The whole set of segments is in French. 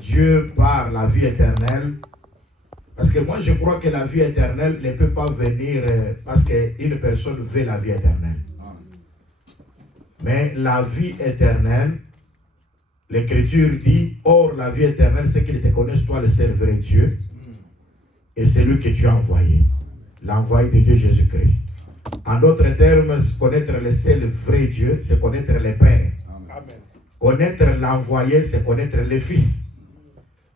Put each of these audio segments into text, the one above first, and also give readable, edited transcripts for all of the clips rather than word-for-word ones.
Dieu par la vie éternelle, parce que moi je crois que la vie éternelle ne peut pas venir parce qu'une personne veut la vie éternelle. Mais la vie éternelle, l'Écriture dit, or la vie éternelle, c'est qu'il te connaisse toi le seul vrai Dieu et c'est lui que tu as envoyé, l'envoyé de Dieu Jésus-Christ. En d'autres termes, connaître le seul vrai Dieu, c'est connaître le Père. Amen. Connaître l'envoyé, c'est connaître le Fils.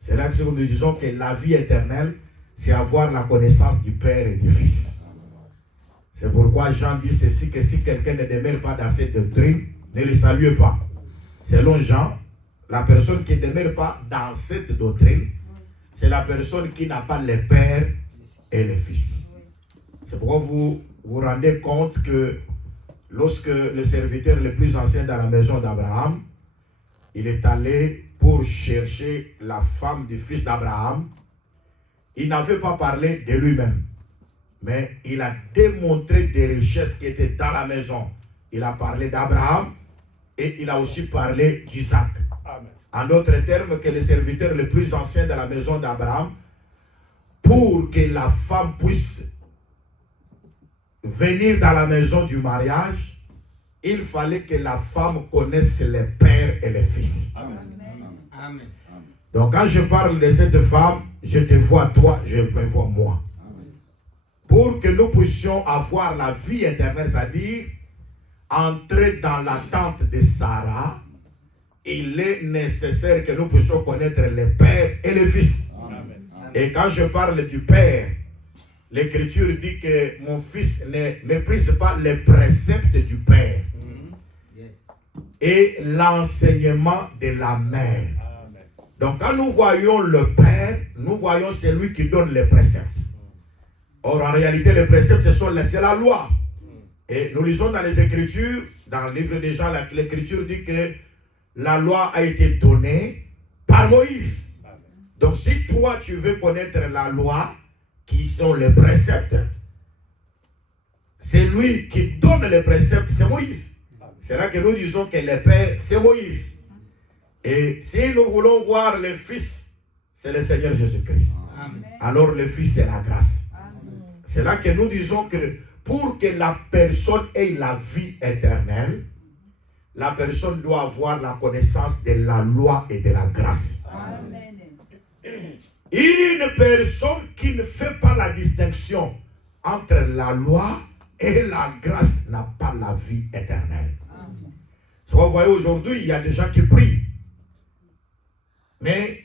C'est là que nous disons que la vie éternelle, c'est avoir la connaissance du Père et du Fils. C'est pourquoi Jean dit ceci, que si quelqu'un ne demeure pas dans cette doctrine, ne le salue pas. Selon Jean, la personne qui ne demeure pas dans cette doctrine, c'est la personne qui n'a pas le Père et le Fils. C'est pourquoi vous vous rendez compte que lorsque le serviteur le plus ancien dans la maison d'Abraham, il est allé pour chercher la femme du fils d'Abraham, il n'avait pas parlé de lui-même, mais il a démontré des richesses qui étaient dans la maison. Il a parlé d'Abraham et il a aussi parlé d'Isaac. En d'autres termes, que le serviteur le plus ancien de la maison d'Abraham, pour que la femme puisse venir dans la maison du mariage, il fallait que la femme connaisse le Père et le Fils. Amen. Amen. Donc quand je parle de cette femme, je te vois toi, je me vois moi. Amen. Pour que nous puissions avoir la vie éternelle, c'est-à-dire entrer dans la tente de Sarah, il est nécessaire que nous puissions connaître le Père et le Fils. Amen. Et quand je parle du Père, l'Écriture dit que mon fils ne méprise pas les préceptes du Père et l'enseignement de la mère. Amen. Donc quand nous voyons le Père, nous voyons celui qui donne les préceptes. Or en réalité les préceptes c'est la loi. Et nous lisons dans les Écritures, dans le livre de Jean, l'Écriture dit que la loi a été donnée par Moïse. Amen. Donc si toi tu veux connaître la loi, qui sont les préceptes, c'est lui qui donne les préceptes, c'est Moïse. C'est là que nous disons que le Père, c'est Moïse. Et si nous voulons voir le Fils, c'est le Seigneur Jésus-Christ. Alors le Fils, c'est la grâce. C'est là que nous disons que pour que la personne ait la vie éternelle, la personne doit avoir la connaissance de la loi et de la grâce. Amen. Une personne qui ne fait pas la distinction entre la loi et la grâce n'a pas la vie éternelle. So, vous voyez, aujourd'hui, il y a des gens qui prient. Mais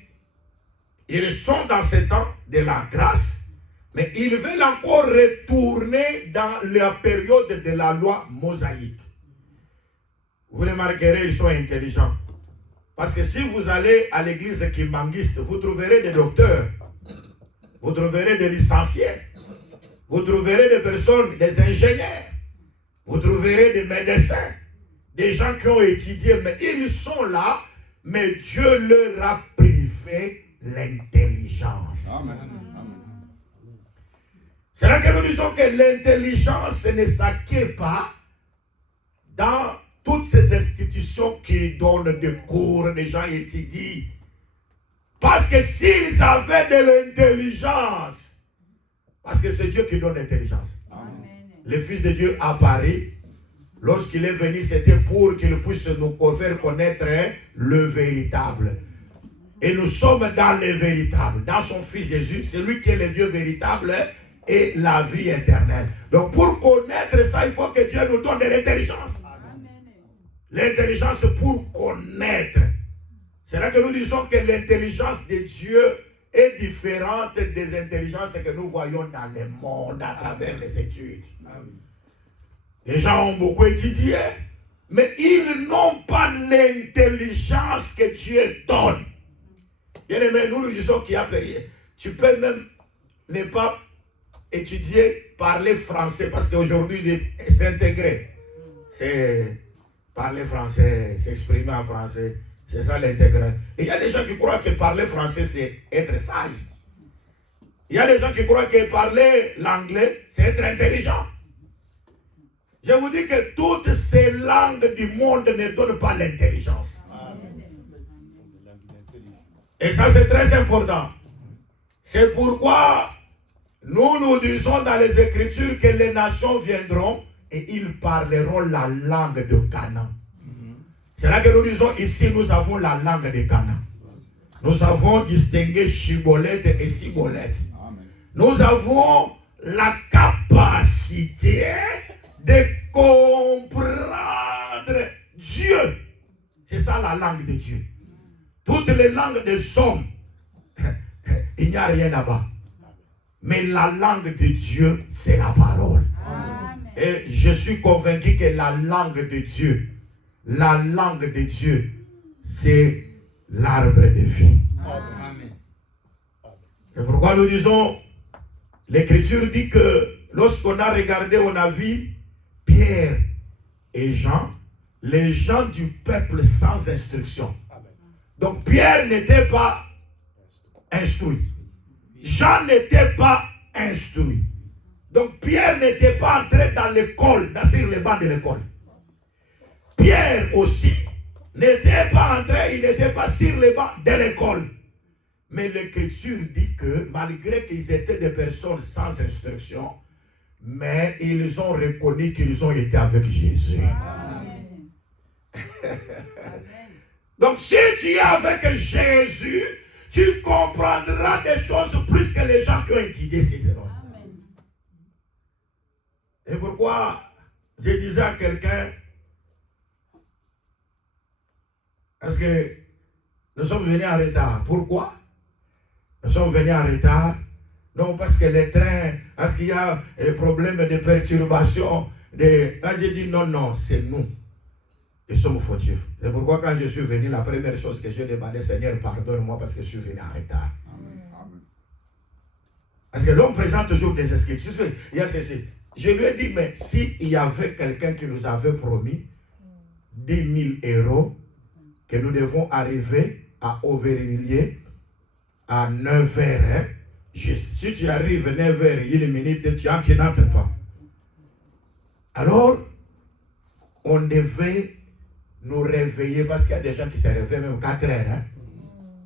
ils sont dans ce temps de la grâce, mais ils veulent encore retourner dans la période de la loi mosaïque. Vous remarquerez, ils sont intelligents. Parce que si vous allez à l'église kimbangiste, vous trouverez des docteurs, vous trouverez des licenciés, vous trouverez des personnes, des ingénieurs, vous trouverez des médecins, des gens qui ont étudié, mais ils sont là, mais Dieu leur a privé l'intelligence. Amen. C'est là que nous disons que l'intelligence ne s'acquiert pas dans toutes ces institutions qui donnent des cours, des gens étudient. Parce que s'ils avaient de l'intelligence, parce que c'est Dieu qui donne l'intelligence. Le Fils de Dieu apparaît. Lorsqu'il est venu, c'était pour qu'il puisse nous faire connaître le véritable. Et nous sommes dans le véritable, dans son Fils Jésus, celui qui est le Dieu véritable et la vie éternelle. Donc pour connaître ça, il faut que Dieu nous donne de l'intelligence. L'intelligence pour connaître. C'est là que nous disons que l'intelligence de Dieu est différente des intelligences que nous voyons dans le monde à travers les études. Les gens ont beaucoup étudié, mais ils n'ont pas l'intelligence que Dieu donne. Bien aimé, nous disons qu'il y a périllé. Tu peux même ne pas étudier, parler français, parce qu'aujourd'hui, c'est intégré. C'est parler français, s'exprimer en français, c'est ça l'intégrer. Et il y a des gens qui croient que parler français, c'est être sage. Il y a des gens qui croient que parler l'anglais, c'est être intelligent. Je vous dis que toutes ces langues du monde ne donnent pas l'intelligence. Et ça, c'est très important. C'est pourquoi nous disons dans les Écritures que les nations viendront et ils parleront la langue de Canaan. C'est là que nous disons ici, nous avons la langue de Canaan. Nous avons distingué Chibolette et Sibolette. Nous avons la capacité de comprendre Dieu. C'est ça la langue de Dieu. Toutes les langues des hommes, il n'y a rien là-bas. Mais la langue de Dieu, c'est la parole. Amen. Et je suis convaincu que la langue de Dieu, c'est l'arbre de vie. Amen. C'est pourquoi nous disons, l'Écriture dit que lorsqu'on a regardé, on a vu Pierre et Jean, les gens du peuple sans instruction. Donc Pierre n'était pas instruit. Jean n'était pas instruit. Donc Pierre n'était pas entré dans l'école, sur les bancs de l'école. Pierre aussi n'était pas entré, il n'était pas sur les bancs de l'école. Mais l'Écriture dit que malgré qu'ils étaient des personnes sans instruction, mais ils ont reconnu qu'ils ont été avec Jésus. Amen. Donc si tu es avec Jésus, tu comprendras des choses plus que les gens qui ont étudié ces noms. Et pourquoi je disais à quelqu'un, parce que nous sommes venus en retard. Pourquoi? Nous sommes venus en retard. Non, parce que les trains, parce qu'il y a des problèmes de perturbation. Quand j'ai dit non, c'est nous. Ils sommes fautifs. C'est pourquoi quand je suis venu, la première chose que j'ai demandé, Seigneur, pardonne-moi parce que je suis venu en retard. Amen. Parce que l'homme présente toujours des excuses. Je lui ai dit, mais s'il y avait quelqu'un qui nous avait promis 10 000 euros, que nous devons arriver à Auvervilliers à 9 h, hein, juste. Si tu arrives à 9 h, une minute, tu n'entres pas. Alors, on devait nous réveiller, parce qu'il y a des gens qui se réveillent même 4 h, hein,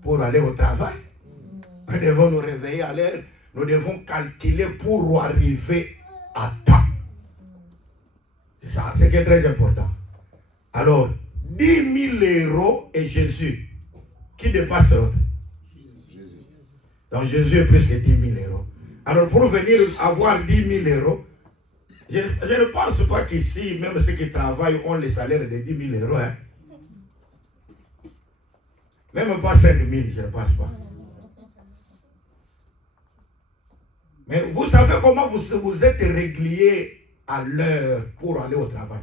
pour aller au travail. Nous devons nous réveiller à l'heure. Nous devons calculer pour arriver à temps. C'est ça, c'est qui est très important. Alors, 10 000 euros et Jésus. Qui dépasse l'autre? Jésus. Donc Jésus est plus que 10 000 euros. Alors pour venir avoir 10 000 euros, je ne pense pas qu'ici, même ceux qui travaillent ont les salaires de 10 000 euros. Hein. Même pas 5 000, je ne pense pas. Mais vous savez comment vous êtes régulier à l'heure pour aller au travail.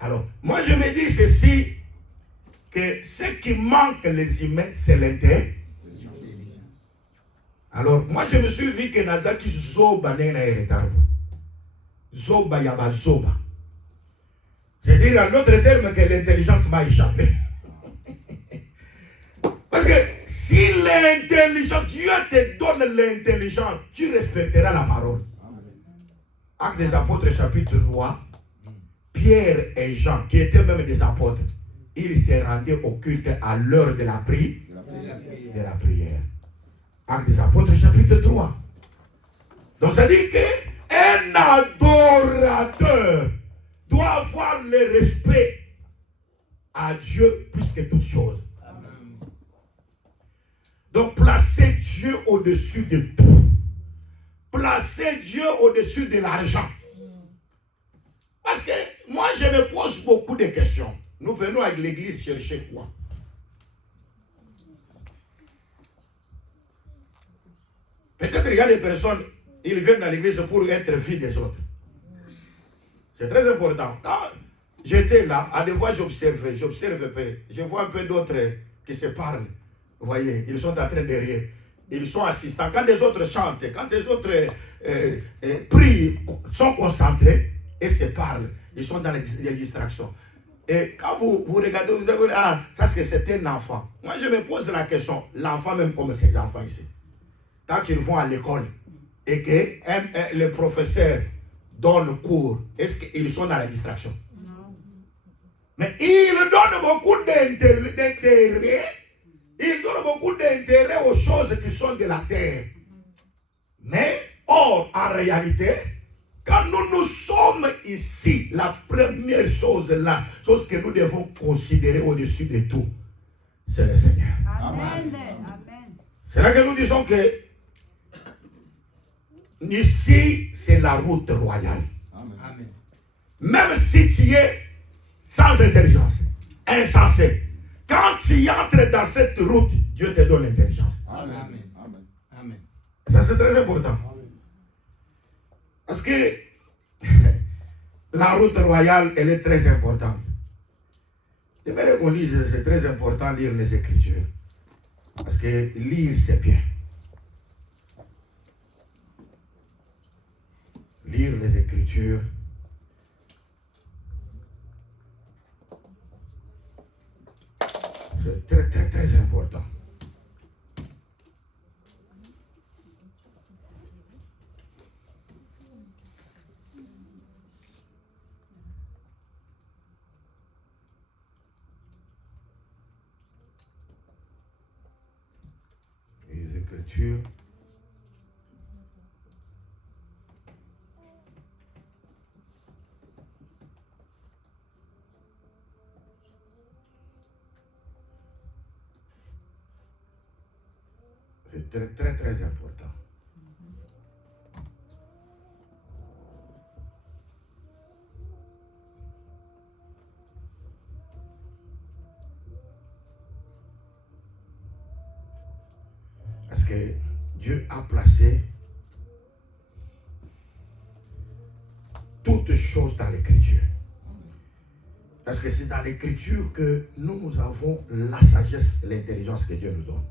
Alors, moi je me dis ceci, que ce qui manque les humains, c'est l'intérêt. Alors, moi je me suis vu que Nazaki Zoba n'est pas retard. Zoba yaba Zoba. C'est-à-dire en autre terme que l'intelligence m'a échappé. Parce que si l'intelligence, Dieu te donne l'intelligence, tu respecteras la parole. Actes des Apôtres chapitre 3. Pierre et Jean, qui étaient même des apôtres, ils se rendaient au culte à l'heure de la prière. Actes des Apôtres, chapitre 3. Donc, ça dit qu'un adorateur doit avoir le respect à Dieu plus que toute chose. Donc, placez Dieu au-dessus de tout. Placez Dieu au-dessus de l'argent. Parce que moi, je me pose beaucoup de questions. Nous venons avec l'église chercher quoi? Peut-être il y a des personnes, ils viennent dans l'église pour être filles des autres. C'est très important. Quand j'étais là, à des fois j'observe un peu. Je vois un peu d'autres qui se parlent. Vous voyez, ils sont en train de rire. Ils sont assistants. Quand les autres chantent, quand les autres prient, sont concentrés et se parlent, ils sont dans les distractions. Et quand vous regardez, vous dites, ah, ça c'est un enfant. Moi je me pose la question, l'enfant même comme ces enfants ici. Quand ils vont à l'école et que le professeur donne cours, est-ce qu'ils sont dans la distraction? Non. Mais il donne beaucoup d'intérêt. Il donne beaucoup d'intérêt aux choses qui sont de la terre. Mais, or, en réalité, quand nous sommes ici, la première chose, la chose que nous devons considérer au-dessus de tout, c'est le Seigneur. Amen. C'est là que nous disons que ici, c'est la route royale. Amen. Même si tu es sans intelligence, insensé, quand tu entres dans cette route, Dieu te donne l'intelligence. Amen. Ça, c'est très important. Parce que la route royale, elle est très importante. J'aimerais qu'on lise, c'est très important de lire les Écritures. Parce que lire, c'est bien. Lire les Écritures, c'est très, très, très important. Les Écritures. C'est très, très, très important. Parce que Dieu a placé toutes choses dans l'Écriture. Parce que c'est dans l'Écriture que nous avons la sagesse, l'intelligence que Dieu nous donne.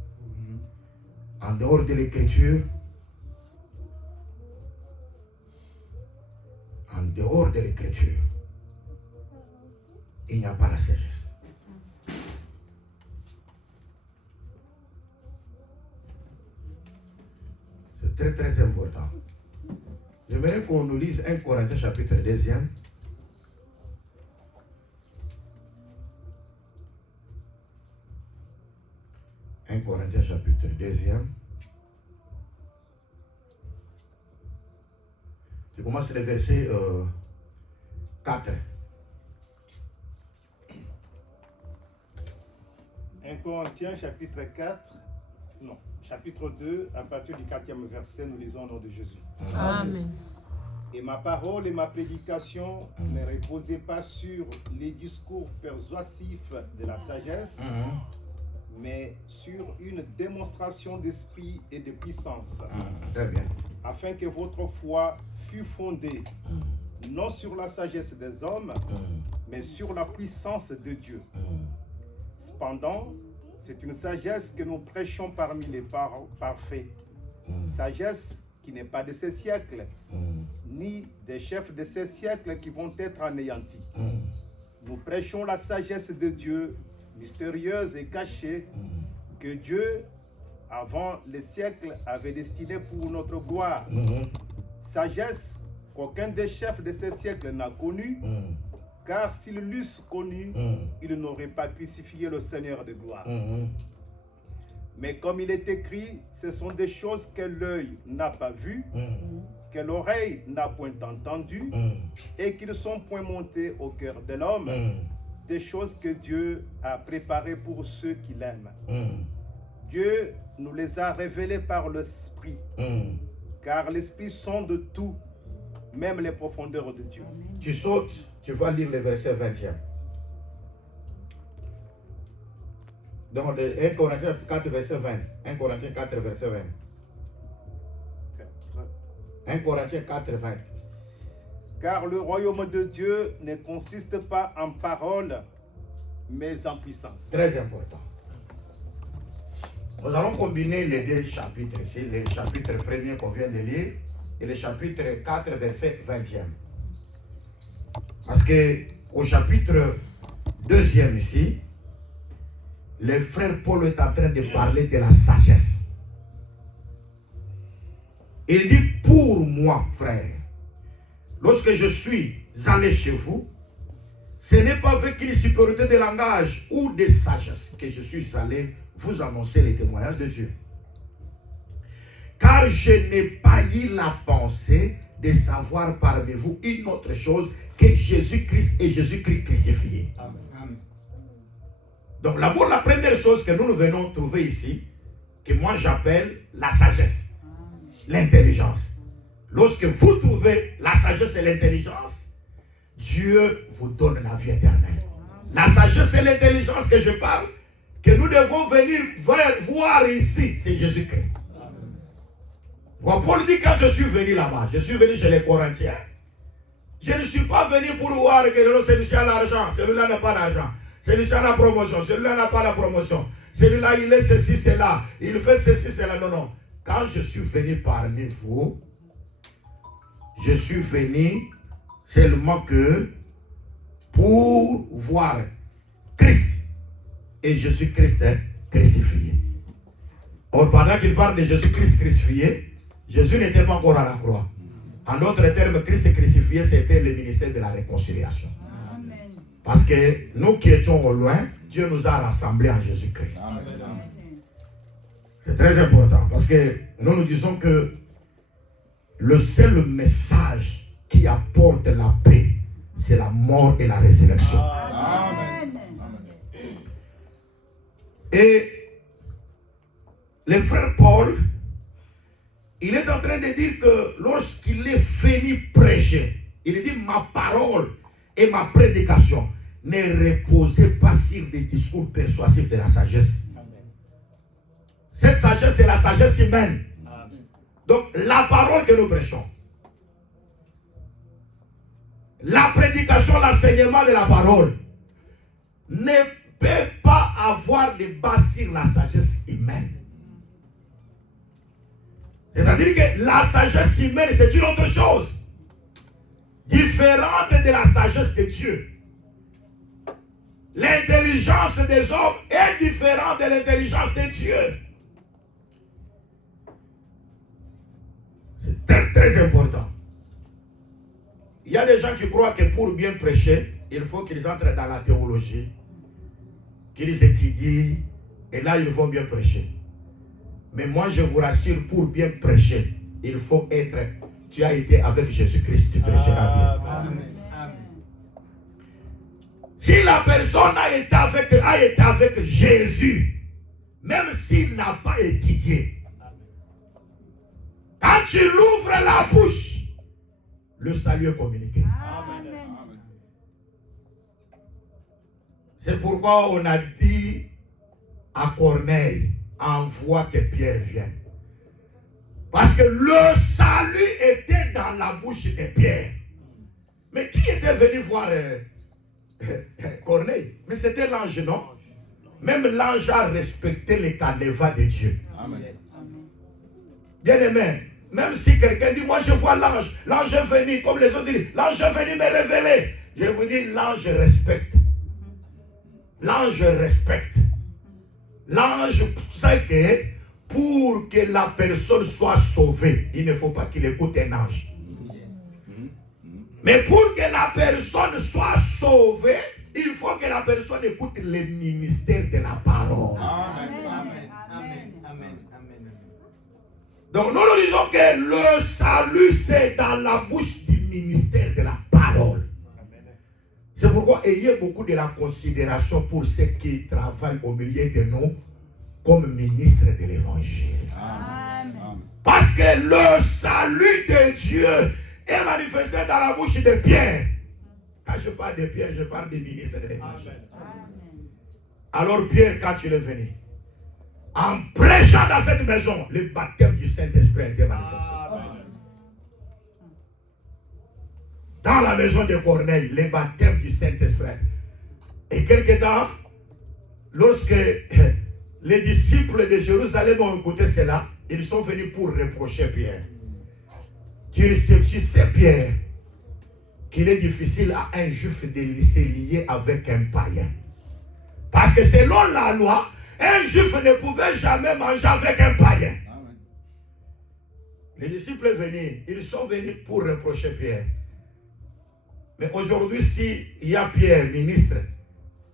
En dehors de l'Écriture, il n'y a pas la sagesse. C'est très très important. J'aimerais qu'on nous lise 1 Corinthiens chapitre 2. 1 Corinthiens chapitre 2. Je commence le verset 4. 1 Corinthiens chapitre 4, non, chapitre 2, à partir du 4e verset, nous lisons au nom de Jésus. Amen. Et ma parole et ma prédication ne reposaient pas sur les discours persuasifs de la sagesse, mais sur une démonstration d'esprit et de puissance, Très bien. afin que votre foi fût fondée non sur la sagesse des hommes, mais sur la puissance de Dieu. Cependant, c'est une sagesse que nous prêchons parmi les parfaits. Sagesse qui n'est pas de ces siècles, ni des chefs de ces siècles qui vont être anéantis. Nous prêchons la sagesse de Dieu, mystérieuse et cachée, que Dieu, avant les siècles, avait destinée pour notre gloire. Sagesse qu'aucun des chefs de ces siècles n'a connue, car s'ils l'eussent connue, ils n'auraient pas crucifié le Seigneur de gloire. Mais comme il est écrit, ce sont des choses que l'œil n'a pas vues, que l'oreille n'a point entendues, et qui ne sont point montées au cœur de l'homme, des choses que Dieu a préparées pour ceux qui l'aiment. Dieu nous les a révélées par l'Esprit, car l'Esprit sonde tout, même les profondeurs de Dieu. Tu sautes, tu vas lire le verset 20e. Donc, 1 Corinthiens 4, verset 20. 1 Corinthiens 4, verset 20. 1 Corinthiens 4, 20. Car le royaume de Dieu ne consiste pas en paroles, mais en puissance. Très important. Nous allons combiner les deux chapitres ici, le chapitre premier qu'on vient de lire et le chapitre 4, verset 20e. Parce que au chapitre 2e ici, le frère Paul est en train de parler de la sagesse. Il dit, pour moi, frère, lorsque je suis allé chez vous, ce n'est pas avec une supériorité de langage ou de sagesse que je suis allé vous annoncer les témoignages de Dieu. Car je n'ai pas eu la pensée de savoir parmi vous une autre chose que Jésus-Christ et Jésus-Christ crucifié. Amen. Donc d'abord, la première chose que nous venons trouver ici, que moi j'appelle la sagesse, l'intelligence. Lorsque vous trouvez la sagesse et l'intelligence, Dieu vous donne la vie éternelle. La sagesse et l'intelligence que je parle, que nous devons venir voir ici, c'est Jésus-Christ. Paul dit quand je suis venu là-bas, je suis venu chez les Corinthiens. Je ne suis pas venu pour voir que celui-là a l'argent, celui-là n'a pas d'argent. Celui-là a la promotion, celui-là n'a pas la promotion. Celui-là, il est ceci, cela. Il fait ceci, cela. Non, non. Quand je suis venu parmi vous, je suis venu seulement que pour voir Christ et Jésus-Christ crucifié. Or, pendant qu'il parle de Jésus-Christ crucifié, Jésus n'était pas encore à la croix. En d'autres termes, Christ crucifié, c'était le ministère de la réconciliation. Amen. Parce que nous qui étions au loin, Dieu nous a rassemblés en Jésus-Christ. C'est très important parce que nous disons que le seul message qui apporte la paix, c'est la mort et la résurrection. Amen. Et le frère Paul, il est en train de dire que lorsqu'il est venu prêcher, il dit ma parole et ma prédication ne reposaient pas sur des discours persuasifs de la sagesse. Amen. Cette sagesse, c'est la sagesse humaine. Amen. Donc, la parole que nous prêchons, la prédication, l'enseignement de la parole ne peut pas avoir de base sur la sagesse humaine. C'est-à-dire que la sagesse humaine, c'est une autre chose, différente de la sagesse de Dieu. L'intelligence des hommes est différente de l'intelligence de Dieu. C'est très, très important. Il y a des gens qui croient que pour bien prêcher, il faut qu'ils entrent dans la théologie, qu'ils étudient, et là ils vont bien prêcher. Mais moi je vous rassure, pour bien prêcher, il faut être, tu as été avec Jésus-Christ, tu prêcheras bien. Amen. Si la personne a été avec Jésus, même s'il n'a pas étudié, quand tu l'ouvres la bouche, le salut est communiqué. Amen. C'est pourquoi on a dit à Corneille, envoie que Pierre vienne. Parce que le salut était dans la bouche de Pierre. Mais qui était venu voir Corneille? Mais c'était l'ange, non? Même l'ange a respecté les canevas de Dieu. Amen. Bien aimé, même si quelqu'un dit, moi je vois l'ange est venu, comme les autres disent, l'ange est venu me révéler. Je vous dis, l'ange respecte. L'ange respecte. L'ange sait que pour que la personne soit sauvée, il ne faut pas qu'il écoute un ange. Mais pour que la personne soit sauvée, il faut que la personne écoute le ministère de la parole. Amen. Amen. Amen. Amen. Donc nous disons que le salut c'est dans la bouche du ministère de la parole. C'est pourquoi ayez beaucoup de la considération pour ceux qui travaillent au milieu de nous comme ministres de l'évangile. Amen. Parce que le salut de Dieu est manifesté dans la bouche de Pierre. Quand je parle de Pierre, je parle des ministres de l'évangile. Alors Pierre, quand il est venu, en prêchant dans cette maison, le baptême du Saint-Esprit a été manifesté. Dans la maison de Corneille, le baptême du Saint-Esprit. Et quelque temps, lorsque les disciples de Jérusalem ont écouté cela, ils sont venus pour reprocher Pierre. Tu sais Pierre, qu'il est difficile à un juif de se lier avec un païen. Parce que selon la loi, un juif ne pouvait jamais manger avec un païen. Amen. Les disciples venaient, ils sont venus pour reprocher Pierre. Mais aujourd'hui, s'il y a Pierre, ministre,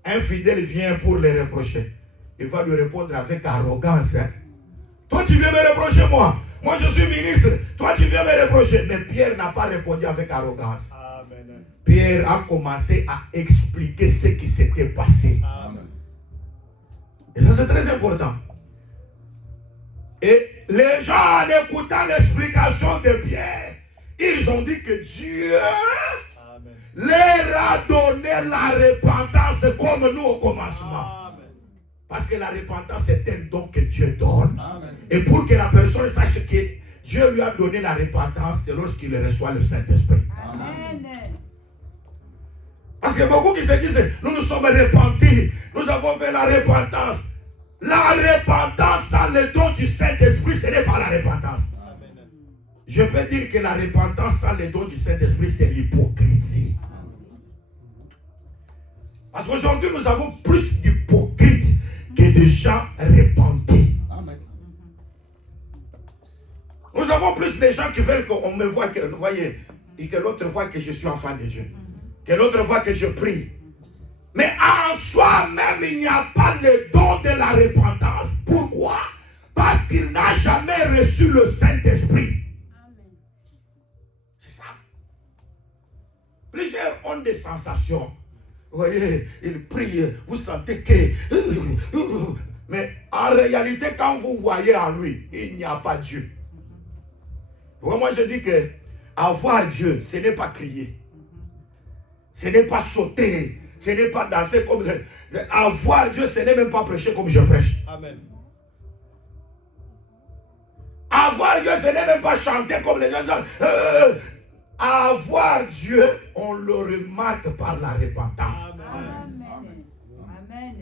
un fidèle vient pour le reprocher, il va lui répondre avec arrogance. Hein. Toi, tu viens me reprocher moi. Moi, je suis ministre. Toi, tu viens me reprocher. Mais Pierre n'a pas répondu avec arrogance. Amen. Pierre a commencé à expliquer ce qui s'était passé. Amen. Et ça, c'est très important. Et les gens, en écoutant l'explication de Pierre, ils ont dit que Dieu Amen. leur a donné la repentance comme nous au commencement. Amen. Parce que la repentance c'est un don que Dieu donne. Amen. Et pour que la personne sache que Dieu lui a donné la repentance, c'est lorsqu'il reçoit le Saint-Esprit. Amen. Parce que beaucoup qui se disent, nous nous sommes repentis, nous avons fait la repentance. La repentance sans le don du Saint-Esprit, ce n'est pas la repentance. Amen. Je peux dire que la repentance sans le don du Saint-Esprit, c'est l'hypocrisie. Parce qu'aujourd'hui, nous avons plus d'hypocrites que de gens repentis. Amen. Nous avons plus de gens qui veulent qu'on me voie, que vous voyez, et que l'autre voit que je suis enfant de Dieu. Que l'autre voit que je prie. Mais en soi-même, il n'y a pas le don de la repentance. Pourquoi? Parce qu'il n'a jamais reçu le Saint-Esprit. C'est ça. Plusieurs ont des sensations. Vous voyez, ils prient, vous sentez que... Mais en réalité, quand vous voyez en lui, il n'y a pas Dieu. Moi, je dis que avoir Dieu, ce n'est pas crier. Ce n'est pas sauter. Ce n'est pas danser comme... Avoir Dieu, ce n'est même pas prêcher comme je prêche. Amen. Avoir Dieu, ce n'est même pas chanter comme les gens. Avoir Dieu, on le remarque par la repentance. Amen. Amen.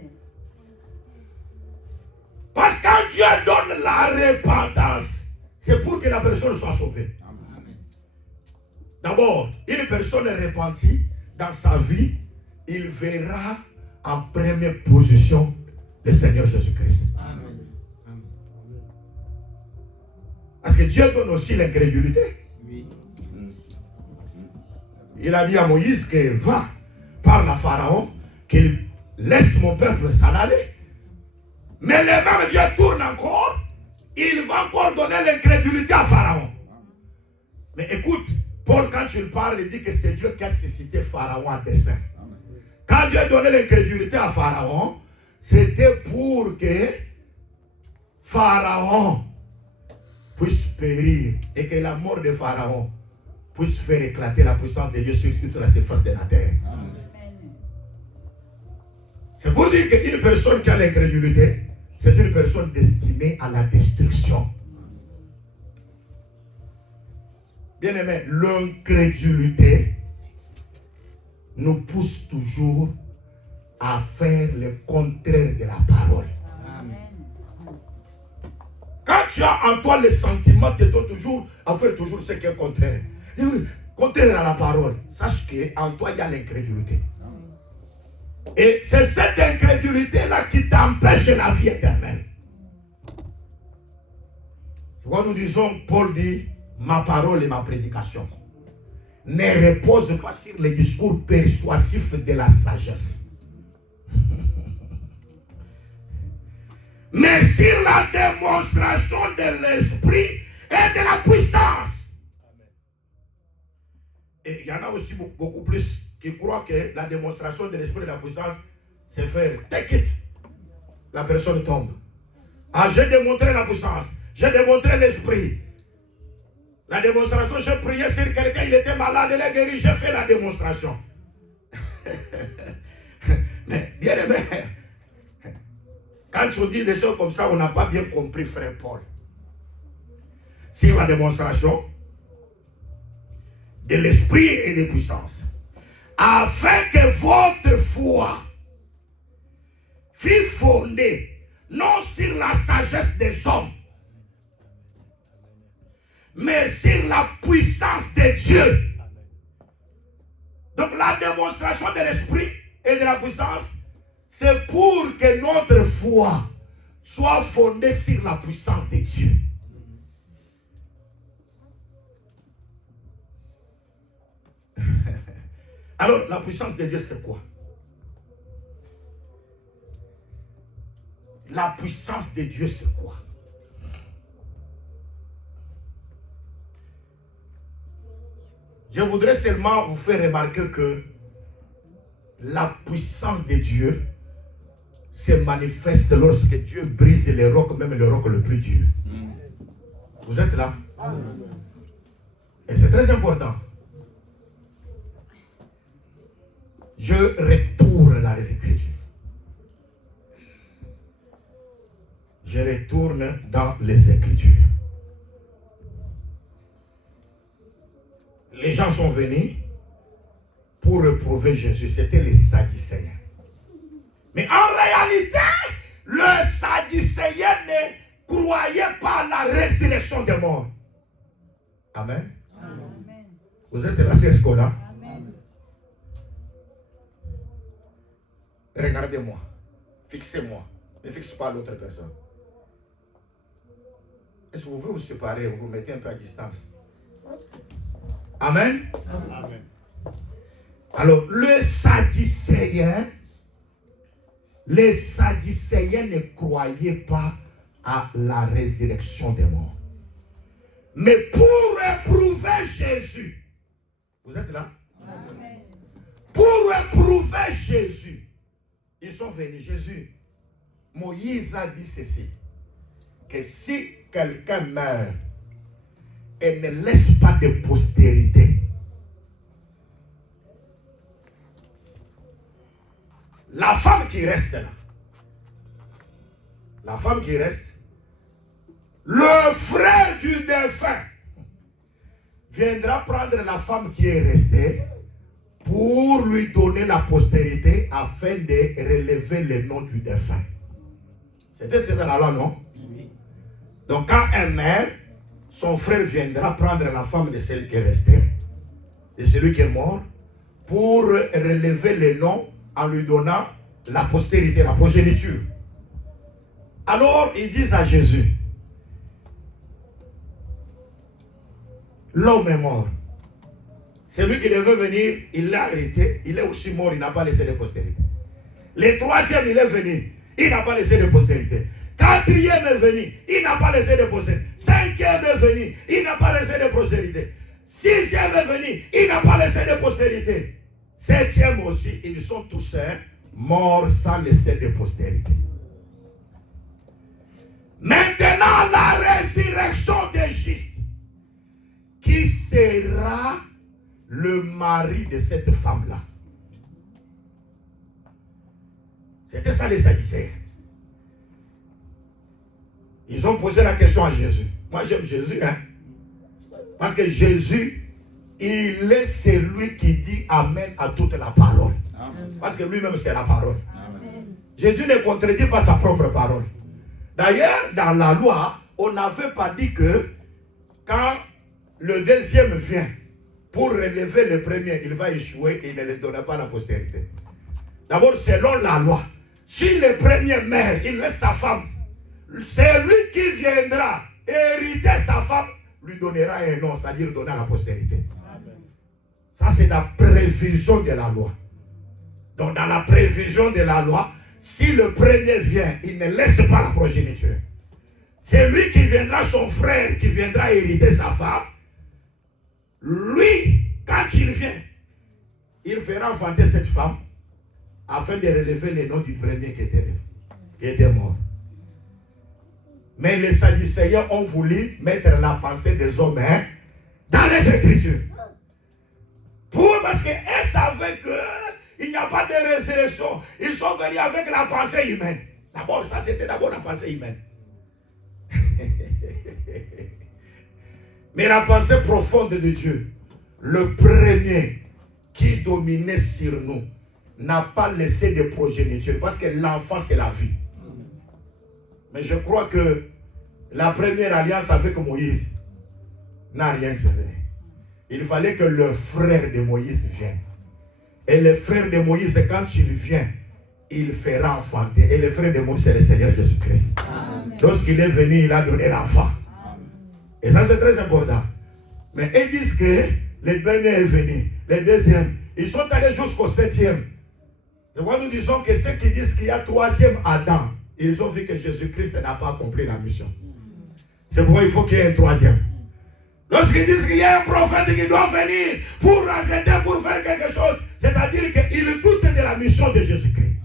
Parce que quand Dieu donne la repentance, c'est pour que la personne soit sauvée. D'abord, une personne repentie dans sa vie, il verra en première position le Seigneur Jésus-Christ. Parce que Dieu donne aussi l'incrédulité. Oui. Il a dit à Moïse que va, parle à Pharaon, qu'il laisse mon peuple s'en aller. Mais le même Dieu tourne encore, il va encore donner l'incrédulité à Pharaon. Mais écoute, Paul, quand tu parles, il dit que c'est Dieu qui a suscité Pharaon à dessein. Quand Dieu donnait l'incrédulité à Pharaon, c'était pour que Pharaon puisse périr et que la mort de Pharaon puisse faire éclater la puissance de Dieu sur toute la surface de la terre. C'est pour dire qu'une personne qui a l'incrédulité, c'est une personne destinée à la destruction. Bien-aimé, l'incrédulité nous pousse toujours à faire le contraire de la parole. Quand tu as en toi le sentiment, te donne toujours à faire toujours ce qui est contraire. Contraire à la parole. Sache qu'en toi, il y a l'incrédulité. Et c'est cette incrédulité-là qui t'empêche la vie éternelle. Quand nous disons, Paul dit, ma parole et ma prédication ne reposent pas sur les discours persuasifs de la sagesse, mais sur la démonstration de l'esprit et de la puissance. Et il y en a aussi beaucoup plus qui croient que la démonstration de l'esprit et de la puissance, c'est faire take it. La personne tombe. Ah, j'ai démontré la puissance, j'ai démontré l'esprit. La démonstration, j'ai prié sur quelqu'un, il était malade, il est guéri, j'ai fait la démonstration. Mais bien aimé, quand tu dis des choses comme ça, on n'a pas bien compris, frère Paul. Sur la démonstration de l'esprit et de puissance, afin que votre foi fût fondée non sur la sagesse des hommes, mais sur la puissance de Dieu. Donc la démonstration de l'esprit et de la puissance, c'est pour que notre foi soit fondée sur la puissance de Dieu. Alors, la puissance de Dieu, c'est quoi? La puissance de Dieu, c'est quoi? Je voudrais seulement vous faire remarquer que la puissance de Dieu se manifeste lorsque Dieu brise les rocs, même le roc le plus dur. Vous êtes là? Et c'est très important. Je retourne dans les Écritures. Je retourne dans les Écritures. Les gens sont venus pour reprouver Jésus. C'était les Sadducéens. Mais en réalité, le Sadducéen ne croyait pas à la résurrection des morts. Amen. Amen. Vous êtes là, c'est ce qu'on a? Amen. Regardez-moi. Fixez-moi. Ne fixe pas l'autre personne. Est-ce que vous pouvez vous séparer? Vous vous mettez un peu à distance. Amen. Amen. Alors, les Sadducéens ne croyaient pas à la résurrection des morts. Mais pour éprouver Jésus, vous êtes là? Amen. Pour éprouver Jésus, ils sont venus. Jésus, Moïse a dit ceci, que si quelqu'un meurt et ne laisse pas de postérité, la femme qui reste là, le frère du défunt viendra prendre la femme qui est restée pour lui donner la postérité afin de relever le nom du défunt. C'était dans la loi, non? Oui. Donc quand un meurt, son frère viendra prendre la femme de celle qui est restée, de celui qui est mort, pour relever le nom en lui donnant la postérité, la progéniture. Alors ils disent à Jésus, l'homme est mort. Celui qui devait venir, il l'a arrêté, il est aussi mort, il n'a pas laissé de postérité. Le troisième, il est venu, il n'a pas laissé de postérité. Quatrième est venu, il n'a pas laissé de postérité. Cinquième est venu, il n'a pas laissé de postérité. Sixième est venu, il n'a pas laissé de postérité. Septième aussi, ils sont tous morts sans laisser de postérité. Maintenant, la résurrection des justes. Qui sera le mari de cette femme-là? C'était ça les Sadducéens. Ils ont posé la question à Jésus. Moi j'aime Jésus, hein. Parce que Jésus, il est celui qui dit Amen à toute la parole. Amen. Parce que lui-même c'est la parole. Amen. Jésus ne contredit pas sa propre parole. D'ailleurs, dans la loi, on n'avait pas dit que quand le deuxième vient pour relever le premier, il va échouer et il ne lui donne pas la postérité. D'abord, selon la loi, si le premier meurt, il laisse sa femme, c'est lui qui viendra hériter sa femme, lui donnera un nom, c'est-à-dire donner la postérité. Amen. Ça, c'est la prévision de la loi. Donc, dans la prévision de la loi, si le premier vient, il ne laisse pas la progéniture. C'est lui qui viendra, son frère, qui viendra hériter sa femme. Lui, quand il vient, il fera enfanter cette femme afin de relever le nom du premier qui était mort. Mais les Sadducéens ont voulu mettre la pensée des hommes dans les Écritures. Parce qu'ils savaient qu'il n'y a pas de résurrection. Ils sont venus avec la pensée humaine. D'abord, ça c'était d'abord la pensée humaine. Mais la pensée profonde de Dieu, le premier qui dominait sur nous, n'a pas laissé de progéniture. Parce que l'enfant c'est la vie. Mais je crois que la première alliance avec Moïse n'a rien fait. Il fallait que le frère de Moïse vienne. Et le frère de Moïse, quand il vient, il fera enfanter. Et le frère de Moïse, c'est le Seigneur Jésus-Christ. Lorsqu'il est venu, il a donné l'enfant. Et ça, c'est très important. Mais ils disent que le premier est venu, le deuxième, Ils sont allés jusqu'au 7e. Et moi, nous disons que ceux qui disent qu'il y a 3e Adam, ils ont vu que Jésus-Christ n'a pas accompli la mission. C'est pourquoi il faut qu'il y ait un 3e. Lorsqu'ils disent qu'il y a un prophète qui doit venir pour rajouter, pour faire quelque chose, c'est-à-dire qu'ils doutent de la mission de Jésus-Christ.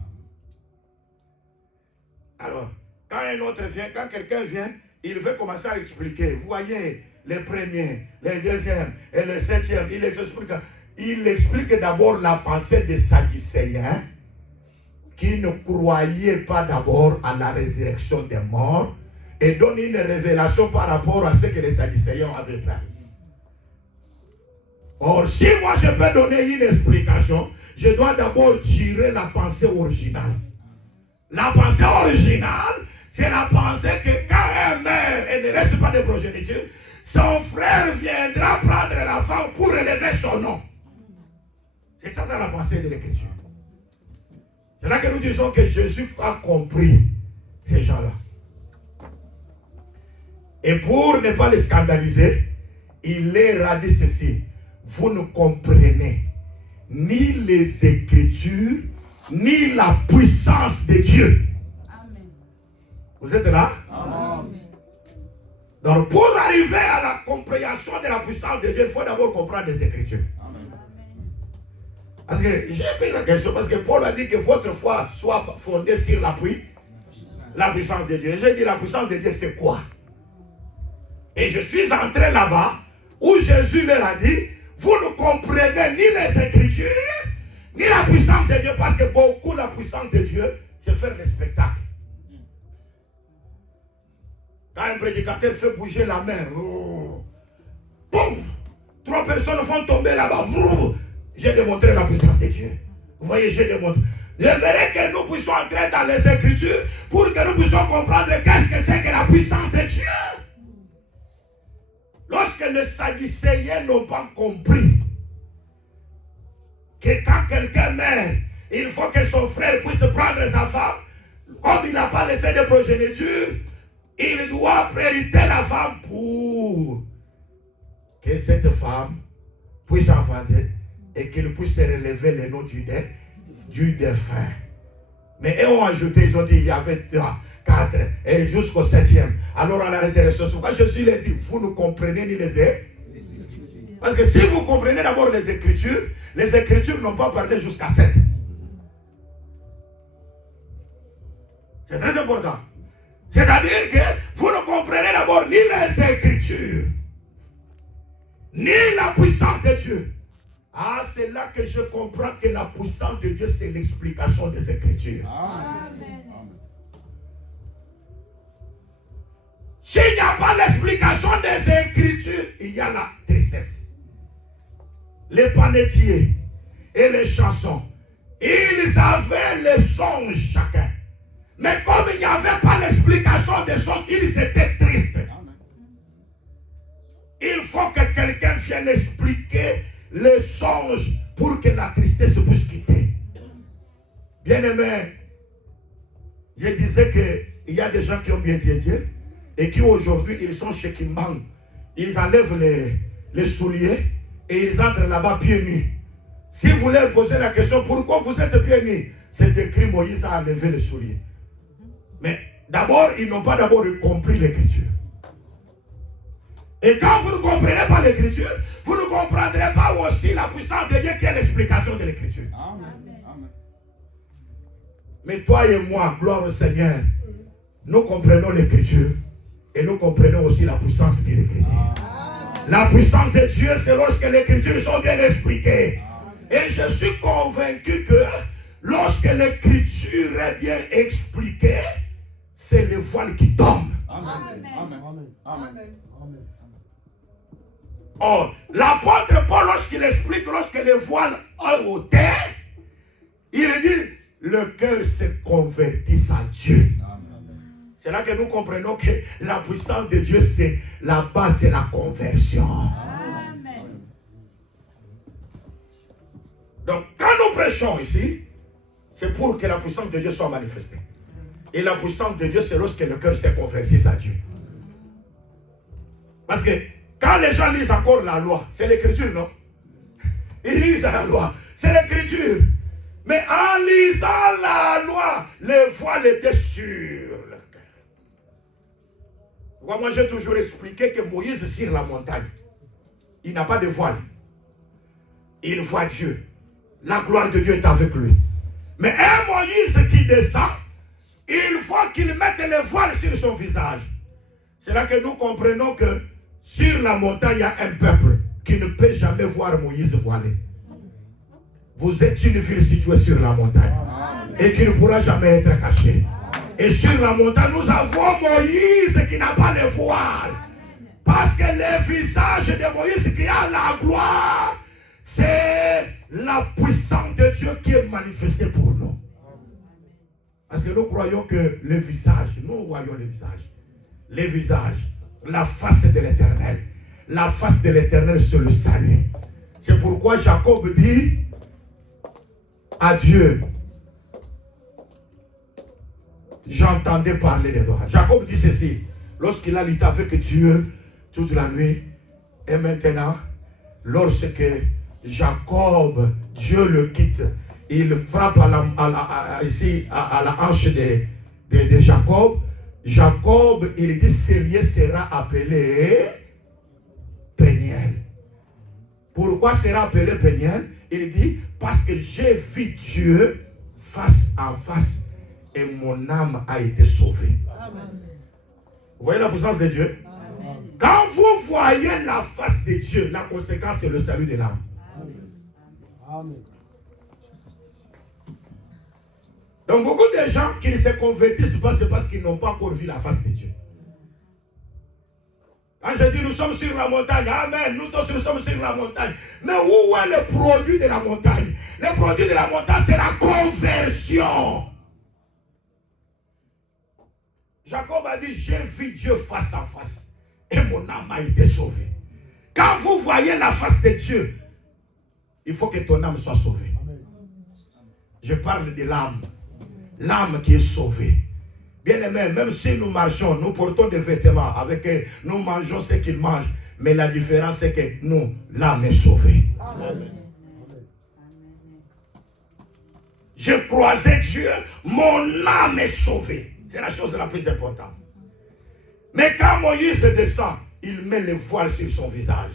Alors, quand un autre vient, quand quelqu'un vient, il veut commencer à expliquer. Vous voyez, les premiers, les deuxièmes et les 7e, il explique d'abord la pensée des Sadducéens qui ne croyaient pas d'abord à la résurrection des morts et donne une révélation par rapport à ce que les Sadducéens avaient fait. Or, si moi je peux donner une explication, je dois d'abord tirer la pensée originale. La pensée originale, c'est la pensée que quand un mère ne laisse pas de progéniture, son frère viendra prendre la femme pour élever son nom. C'est ça la pensée de l'Écriture. C'est là que nous disons que Jésus a compris ces gens-là. Et pour ne pas les scandaliser, il leur a dit ceci. Vous ne comprenez ni les Écritures, ni la puissance de Dieu. Amen. Vous êtes là? Amen. Donc pour arriver à la compréhension de la puissance de Dieu, il faut d'abord comprendre les Écritures. Parce que j'ai pris la question, parce que Paul a dit que votre foi soit fondée sur la puissance de Dieu. J'ai dit la puissance de Dieu c'est quoi? Et je suis entré là-bas où Jésus leur a dit, vous ne comprenez ni les Écritures, ni la puissance de Dieu, parce que beaucoup la puissance de Dieu, c'est faire le spectacle. Quand un prédicateur fait bouger la main, boum, 3 personnes font tomber là-bas, j'ai démontré la puissance de Dieu. Vous voyez, j'ai démontré. Je verrai que nous puissions entrer dans les Écritures pour que nous puissions comprendre qu'est-ce que c'est que la puissance de Dieu. Lorsque les Sadducéens n'ont pas compris que quand quelqu'un meurt, il faut que son frère puisse prendre sa femme, comme il n'a pas laissé de progéniture, il doit hériter la femme pour que cette femme puisse enfanter et qu'il puisse relever le nom du défunt. Mais eux ont ajouté, ils ont dit il y avait 3, 4 et jusqu'au 7e. Alors à la résurrection, pourquoi Jésus leur dit, vous ne comprenez ni les Écritures. Parce que si vous comprenez d'abord les Écritures n'ont pas parlé jusqu'à 7. C'est très important. C'est-à-dire que vous ne comprenez d'abord ni les Écritures, ni la puissance de Dieu. Ah, c'est là que je comprends que la puissance de Dieu, c'est l'explication des Écritures. Amen. S'il n'y a pas l'explication des Écritures, il y a la tristesse. Les panetiers et les chansons, ils avaient les songes chacun. Mais comme il n'y avait pas l'explication des choses, ils étaient tristes. Il faut que quelqu'un vienne expliquer les songes pour que la tristesse puisse quitter. Bien-aimé, je disais qu'il y a des gens qui ont bien Dieu et qui aujourd'hui ils sont chez Kimban. Ils enlèvent les souliers et ils entrent là-bas pieds nus. Si vous leur posez la question pourquoi vous êtes pieds nus, c'est écrit Moïse a enlevé les souliers. Mais d'abord, ils n'ont pas d'abord compris l'Écriture. Et quand vous ne comprenez pas l'Écriture, vous ne comprendrez pas aussi la puissance de Dieu qui est l'explication de l'Écriture. Amen. Mais toi et moi, gloire au Seigneur, nous comprenons l'Écriture et nous comprenons aussi la puissance de l'Écriture. La puissance de Dieu, c'est lorsque les Écritures sont bien expliquées. Et je suis convaincu que lorsque l'Écriture est bien expliquée, c'est le voile qui tombe. Amen. Amen. Or, l'apôtre Paul, lorsqu'il explique, lorsque le voile est ôté, il dit, le cœur se convertit à Dieu. C'est là que nous comprenons que la puissance de Dieu, c'est la base, c'est la conversion. Amen. Donc, quand nous prêchons ici, c'est pour que la puissance de Dieu soit manifestée. Et la puissance de Dieu, c'est lorsque le cœur se convertit à Dieu. Parce que quand les gens lisent encore la loi, c'est l'Écriture, non? Ils lisent la loi. C'est l'écriture. Mais en lisant la loi, le voile était sur le cœur. Moi, j'ai toujours expliqué que Moïse sur la montagne, il n'a pas de voile. Il voit Dieu. La gloire de Dieu est avec lui. Mais un Moïse qui descend, il faut qu'il mette le voile sur son visage. C'est là que nous comprenons que sur la montagne, il y a un peuple qui ne peut jamais voir Moïse voilé. Vous êtes une ville située sur la montagne et qui ne pourra jamais être cachée. Et sur la montagne, nous avons Moïse qui n'a pas le voile. Parce que le visage de Moïse qui a la gloire, c'est la puissance de Dieu qui est manifestée pour nous. Parce que nous croyons que le visage, nous voyons le visage. Le visage, la face de l'Éternel. La face de l'Éternel, c'est le salut. C'est pourquoi Jacob dit à Dieu, j'entendais parler de toi. Jacob dit ceci, lorsqu'il a lutté avec Dieu toute la nuit, et maintenant, lorsque Jacob, Dieu le quitte, il frappe à la hanche de Jacob. Jacob, il dit, ce lieu sera appelé Péniel. Pourquoi sera appelé Péniel? Il dit, parce que j'ai vu Dieu face en face et mon âme a été sauvée. Amen. Vous voyez la puissance de Dieu? Amen. Quand vous voyez la face de Dieu, la conséquence c'est le salut de l'âme. Amen. Donc beaucoup de gens qui ne se convertissent pas, c'est parce qu'ils n'ont pas encore vu la face de Dieu. Quand je dis nous sommes sur la montagne, amen, nous tous nous sommes sur la montagne. Mais où est le produit de la montagne? Le produit de la montagne, c'est la conversion. Jacob a dit, j'ai vu Dieu face en face et mon âme a été sauvée. Quand vous voyez la face de Dieu, il faut que ton âme soit sauvée. Je parle de l'âme. L'âme qui est sauvée. Bien aimé, même si nous marchons, nous portons des vêtements, avec eux, nous mangeons ce qu'ils mangent, mais la différence c'est que nous, l'âme est sauvée. Amen. Je croisais Dieu, mon âme est sauvée. C'est la chose la plus importante. Mais quand Moïse descend, il met le voile sur son visage.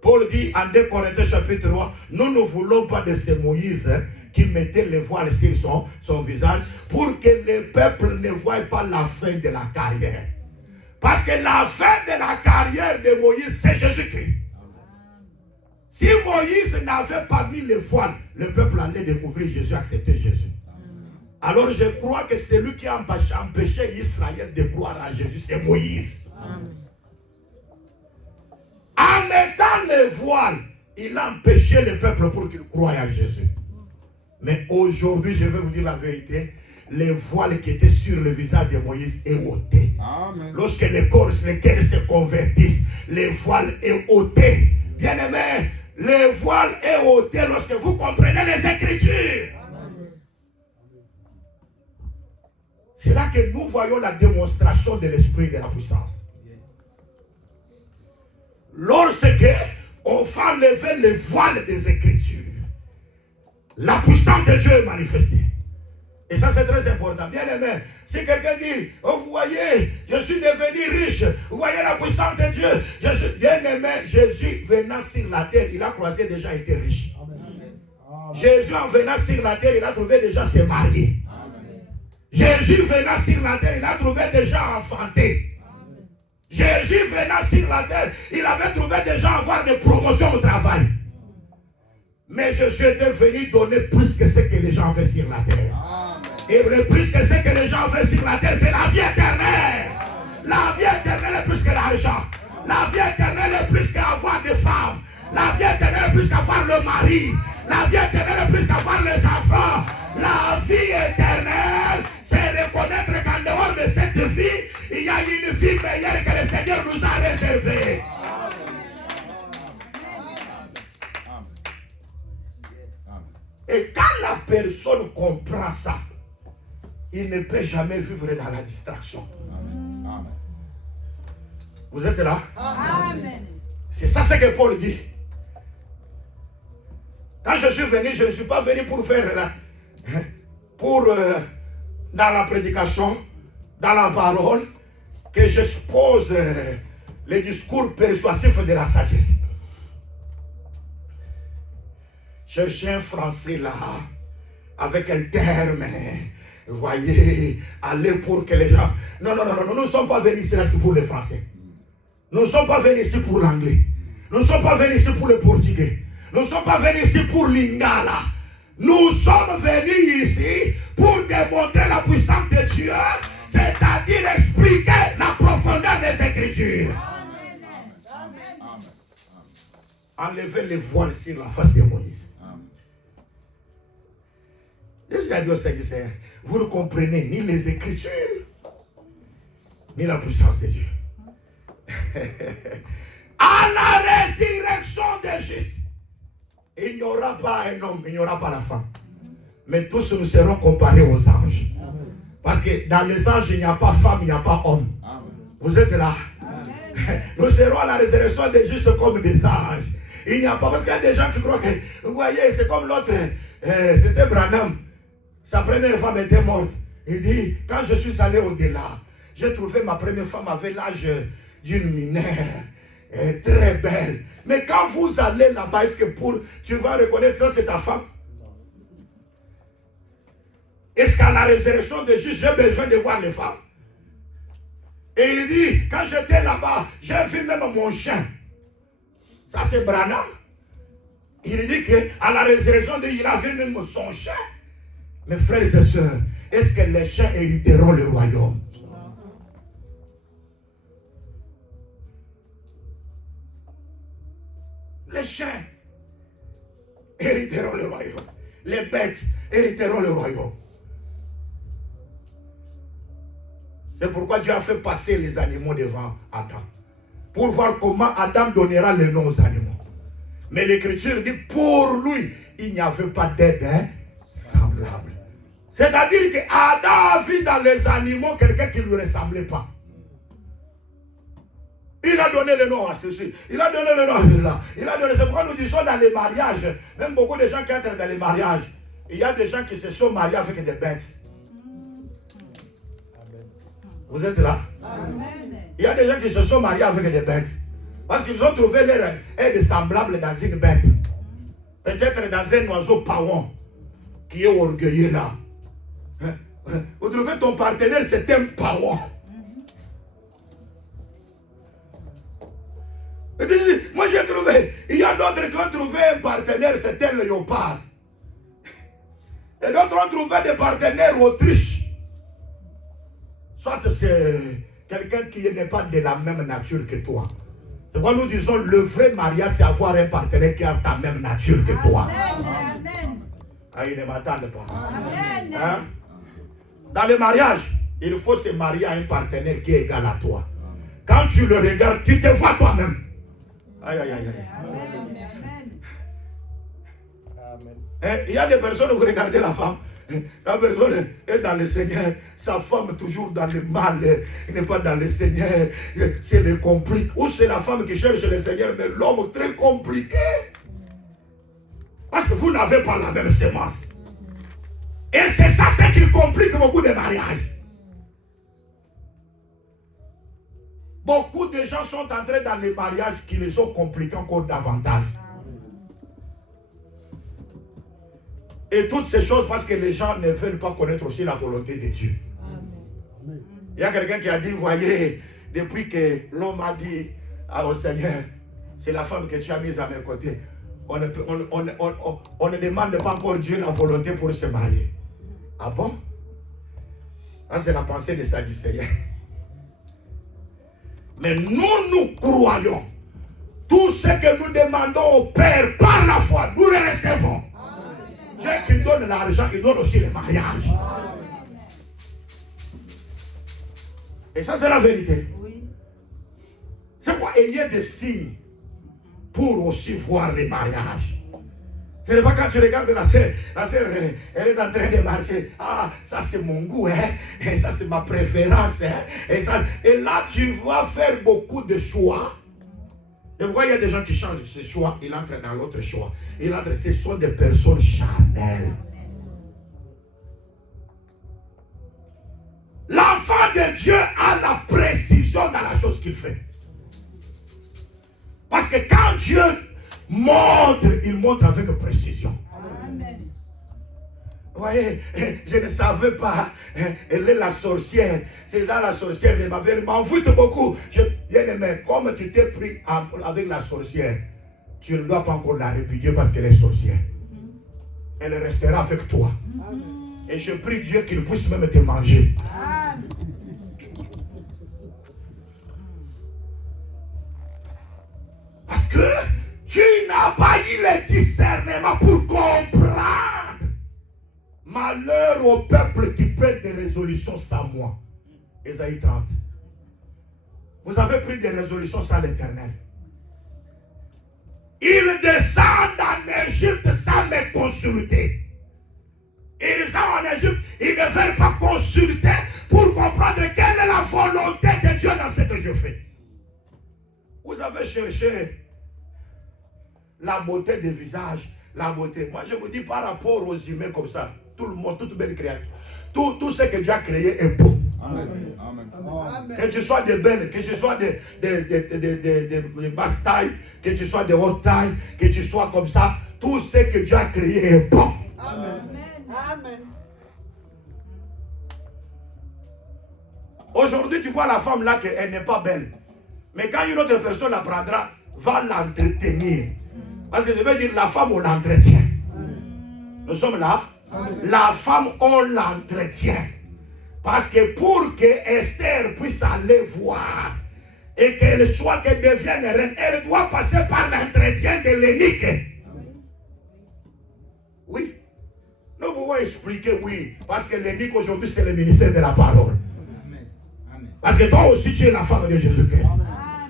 Paul dit en 2 Corinthiens chapitre 3, nous ne voulons pas de ce Moïse qui mettait le voile sur son visage pour que le peuple ne voie pas la fin de la carrière. Parce que la fin de la carrière de Moïse, c'est Jésus-Christ. Si Moïse n'avait pas mis le voile, le peuple allait découvrir Jésus, accepter Jésus. Alors je crois que celui qui a empêché Israël de croire à Jésus, c'est Moïse. En mettant le voile, il a empêché le peuple pour qu'il croie à Jésus. Mais aujourd'hui, je vais vous dire la vérité, le voile qui était sur le visage de Moïse est ôté. Amen. Lorsque les corps lesquels se convertissent, le voile est ôté. Bien aimé, le voile est ôté lorsque vous comprenez les Écritures. Amen. C'est là que nous voyons la démonstration de l'esprit de la puissance. Lorsque on fait enlever le voile des Écritures, la puissance de Dieu est manifestée. Et ça c'est très important. Bien aimé, si quelqu'un dit, oh, vous voyez, je suis devenu riche, vous voyez la puissance de Dieu, bien aimé, Jésus venant sur la terre, il a croisé déjà été riche. Amen. Jésus en venant sur la terre, il a trouvé déjà se marier. Amen. Jésus venant sur la terre, il a trouvé déjà enfanté. Amen. Jésus venant sur la terre, il avait trouvé déjà avoir des promotions au travail. Mais Jésus était venu donner plus que ce que les gens avaient sur la terre. Amen. Et le plus que ce que les gens avaient sur la terre, c'est la vie éternelle. Amen. La vie éternelle est plus que l'argent. La vie éternelle est plus qu'avoir des femmes. La vie éternelle est plus qu'avoir le mari. La vie éternelle est plus qu'avoir les enfants. La vie éternelle, c'est reconnaître qu'en dehors de cette vie, il y a une vie meilleure que le Seigneur nous a réservée. Et quand la personne comprend ça, il ne peut jamais vivre dans la distraction. Amen. Vous êtes là? Amen. C'est ça ce que Paul dit. Quand je suis venu, je ne suis pas venu pour faire là, dans la prédication, dans la parole, que j'expose les discours persuasifs de la sagesse. Cherchez un français là, avec un terme, voyez, aller pour que les gens... Non, nous ne sommes pas venus ici pour les Français. Nous ne sommes pas venus ici pour l'anglais. Nous ne sommes pas venus ici pour le portugais. Nous ne sommes pas venus ici pour l'ingala. Nous sommes venus ici pour démontrer la puissance de Dieu, c'est-à-dire expliquer la profondeur des Écritures. Enlever les voiles sur la face de Moïse. Jésus a dit au Seigneur, vous ne comprenez ni les Écritures, ni la puissance de Dieu. À la résurrection des justes, il n'y aura pas un homme, il n'y aura pas la femme. Mais tous nous serons comparés aux anges. Parce que dans les anges, il n'y a pas femme, il n'y a pas homme. Vous êtes là. Nous serons à la résurrection des justes comme des anges. Il n'y a pas, parce qu'il y a des gens qui croient que, vous voyez, c'est comme l'autre, c'était Branham. Sa première femme était morte. Il dit, quand je suis allé au-delà, j'ai trouvé ma première femme avait l'âge d'une mineure, très belle. Mais quand vous allez là-bas, est-ce que tu vas reconnaître ça, c'est ta femme? Est-ce qu'à la résurrection de Jésus, j'ai besoin de voir les femmes? Et il dit, quand j'étais là-bas, j'ai vu même mon chien. Ça c'est Branham. Il dit qu'à la résurrection de Jésus, il a vu même son chien. Mes frères et sœurs, est-ce que les chiens hériteront le royaume? Les chiens hériteront le royaume. Les bêtes hériteront le royaume. C'est pourquoi Dieu a fait passer les animaux devant Adam. Pour voir comment Adam donnera le nom aux animaux. Mais l'Écriture dit, pour lui, il n'y avait pas d'aide semblable. C'est-à-dire qu'Adam a vu dans les animaux quelqu'un qui ne lui ressemblait pas. Il a donné le nom à ceci. Il a donné le nom à cela. Il a donné. C'est pourquoi nous disons dans les mariages, même beaucoup de gens qui entrent dans les mariages, il y a des gens qui se sont mariés avec des bêtes. Vous êtes là? Amen. Il y a des gens qui se sont mariés avec des bêtes. Parce qu'ils ont trouvé leur aide semblable dans une bête. Peut-être dans un oiseau paon qui est orgueilleux là. Vous trouvez ton partenaire, c'est un paon. Moi j'ai trouvé, il y a d'autres qui ont trouvé un partenaire, c'était le léopard. Et d'autres ont trouvé des partenaires autriches. Soit c'est quelqu'un qui n'est pas de la même nature que toi. C'est pourquoi nous disons le vrai mariage, c'est avoir un partenaire qui a ta même nature que toi. Amen. Ah, il ne m'attendent pas. Amen. Hein? Dans le mariage, il faut se marier à un partenaire qui est égal à toi. Quand tu le regardes, tu te vois toi-même. Aïe, aïe, aïe, aïe. Amen. Il y a des personnes, vous regardez la femme, la personne est dans le Seigneur, sa femme toujours dans le mal, il n'est pas dans le Seigneur, c'est le compliqué. Ou c'est la femme qui cherche le Seigneur, mais l'homme très compliqué. Parce que vous n'avez pas la même semence. Et c'est ça ce qui complique beaucoup de mariages. Beaucoup de gens sont entrés dans les mariages qui les ont compliqués encore davantage. Et toutes ces choses parce que les gens ne veulent pas connaître aussi la volonté de Dieu. Amen. Il y a quelqu'un qui a dit, voyez, depuis que l'homme a dit au Seigneur, c'est la femme que tu as mise à mes côtés. On ne demande pas encore Dieu la volonté pour se marier. Ah bon? Ça c'est la pensée des Sadducéens. Mais nous croyons. Tout ce que nous demandons au Père par la foi, nous le recevons. Dieu qui donne l'argent, il donne aussi le mariage. Et ça c'est la vérité. C'est quoi? Il y a des signes pour aussi voir les mariages. Ce n'est pas quand tu regardes la sœur, elle est en train de marcher. Ah, ça c'est mon goût, hein? Et ça c'est ma préférence. Hein? Et là tu vas faire beaucoup de choix. Et vous voyez, il y a des gens qui changent ce choix, ils entrent dans l'autre choix. Ce sont des personnes charnelles. L'enfant de Dieu a la précision dans la chose qu'il fait. Parce que quand Dieu montre, il montre avec précision. Amen. Vous voyez, je ne savais pas, elle est la sorcière. C'est dans la sorcière, elle m'en fout beaucoup. Bien aimé, comme tu t'es pris avec la sorcière, tu ne dois pas encore la répudier parce qu'elle est sorcière. Elle restera avec toi. Et je prie Dieu qu'il puisse même te manger. Amen. Parce que tu n'as pas eu le discernement pour comprendre. Malheur au peuple qui prend des résolutions sans moi. Ésaïe 30. Vous avez pris des résolutions sans l'Éternel. Ils descendent en Égypte sans me consulter. Ils sont en Égypte, ils ne veulent pas consulter pour comprendre quelle est la volonté de Dieu dans ce que je fais. Vous avez cherché la beauté des visages, la beauté. Moi, je vous dis par rapport aux humains comme ça, tout le monde, toute belle créature, tout ce que Dieu a créé est beau. Amen. Amen. Que tu sois de belles, que tu sois de basse taille, que tu sois de haute taille, que tu sois comme ça, tout ce que Dieu a créé est bon. Amen. Amen. Aujourd'hui, tu vois la femme là qu'elle n'est pas belle. Mais quand une autre personne la prendra, va l'entretenir. Parce que je veux dire, la femme, on l'entretient. Nous sommes là. La femme, on l'entretient. Parce que pour que Esther puisse aller voir et qu'elle devienne reine, elle doit passer par l'entretien de l'énique. Oui. Nous pouvons expliquer, oui. Parce que l'énique aujourd'hui, c'est le ministère de la parole. Parce que toi aussi, tu es la femme de Jésus-Christ.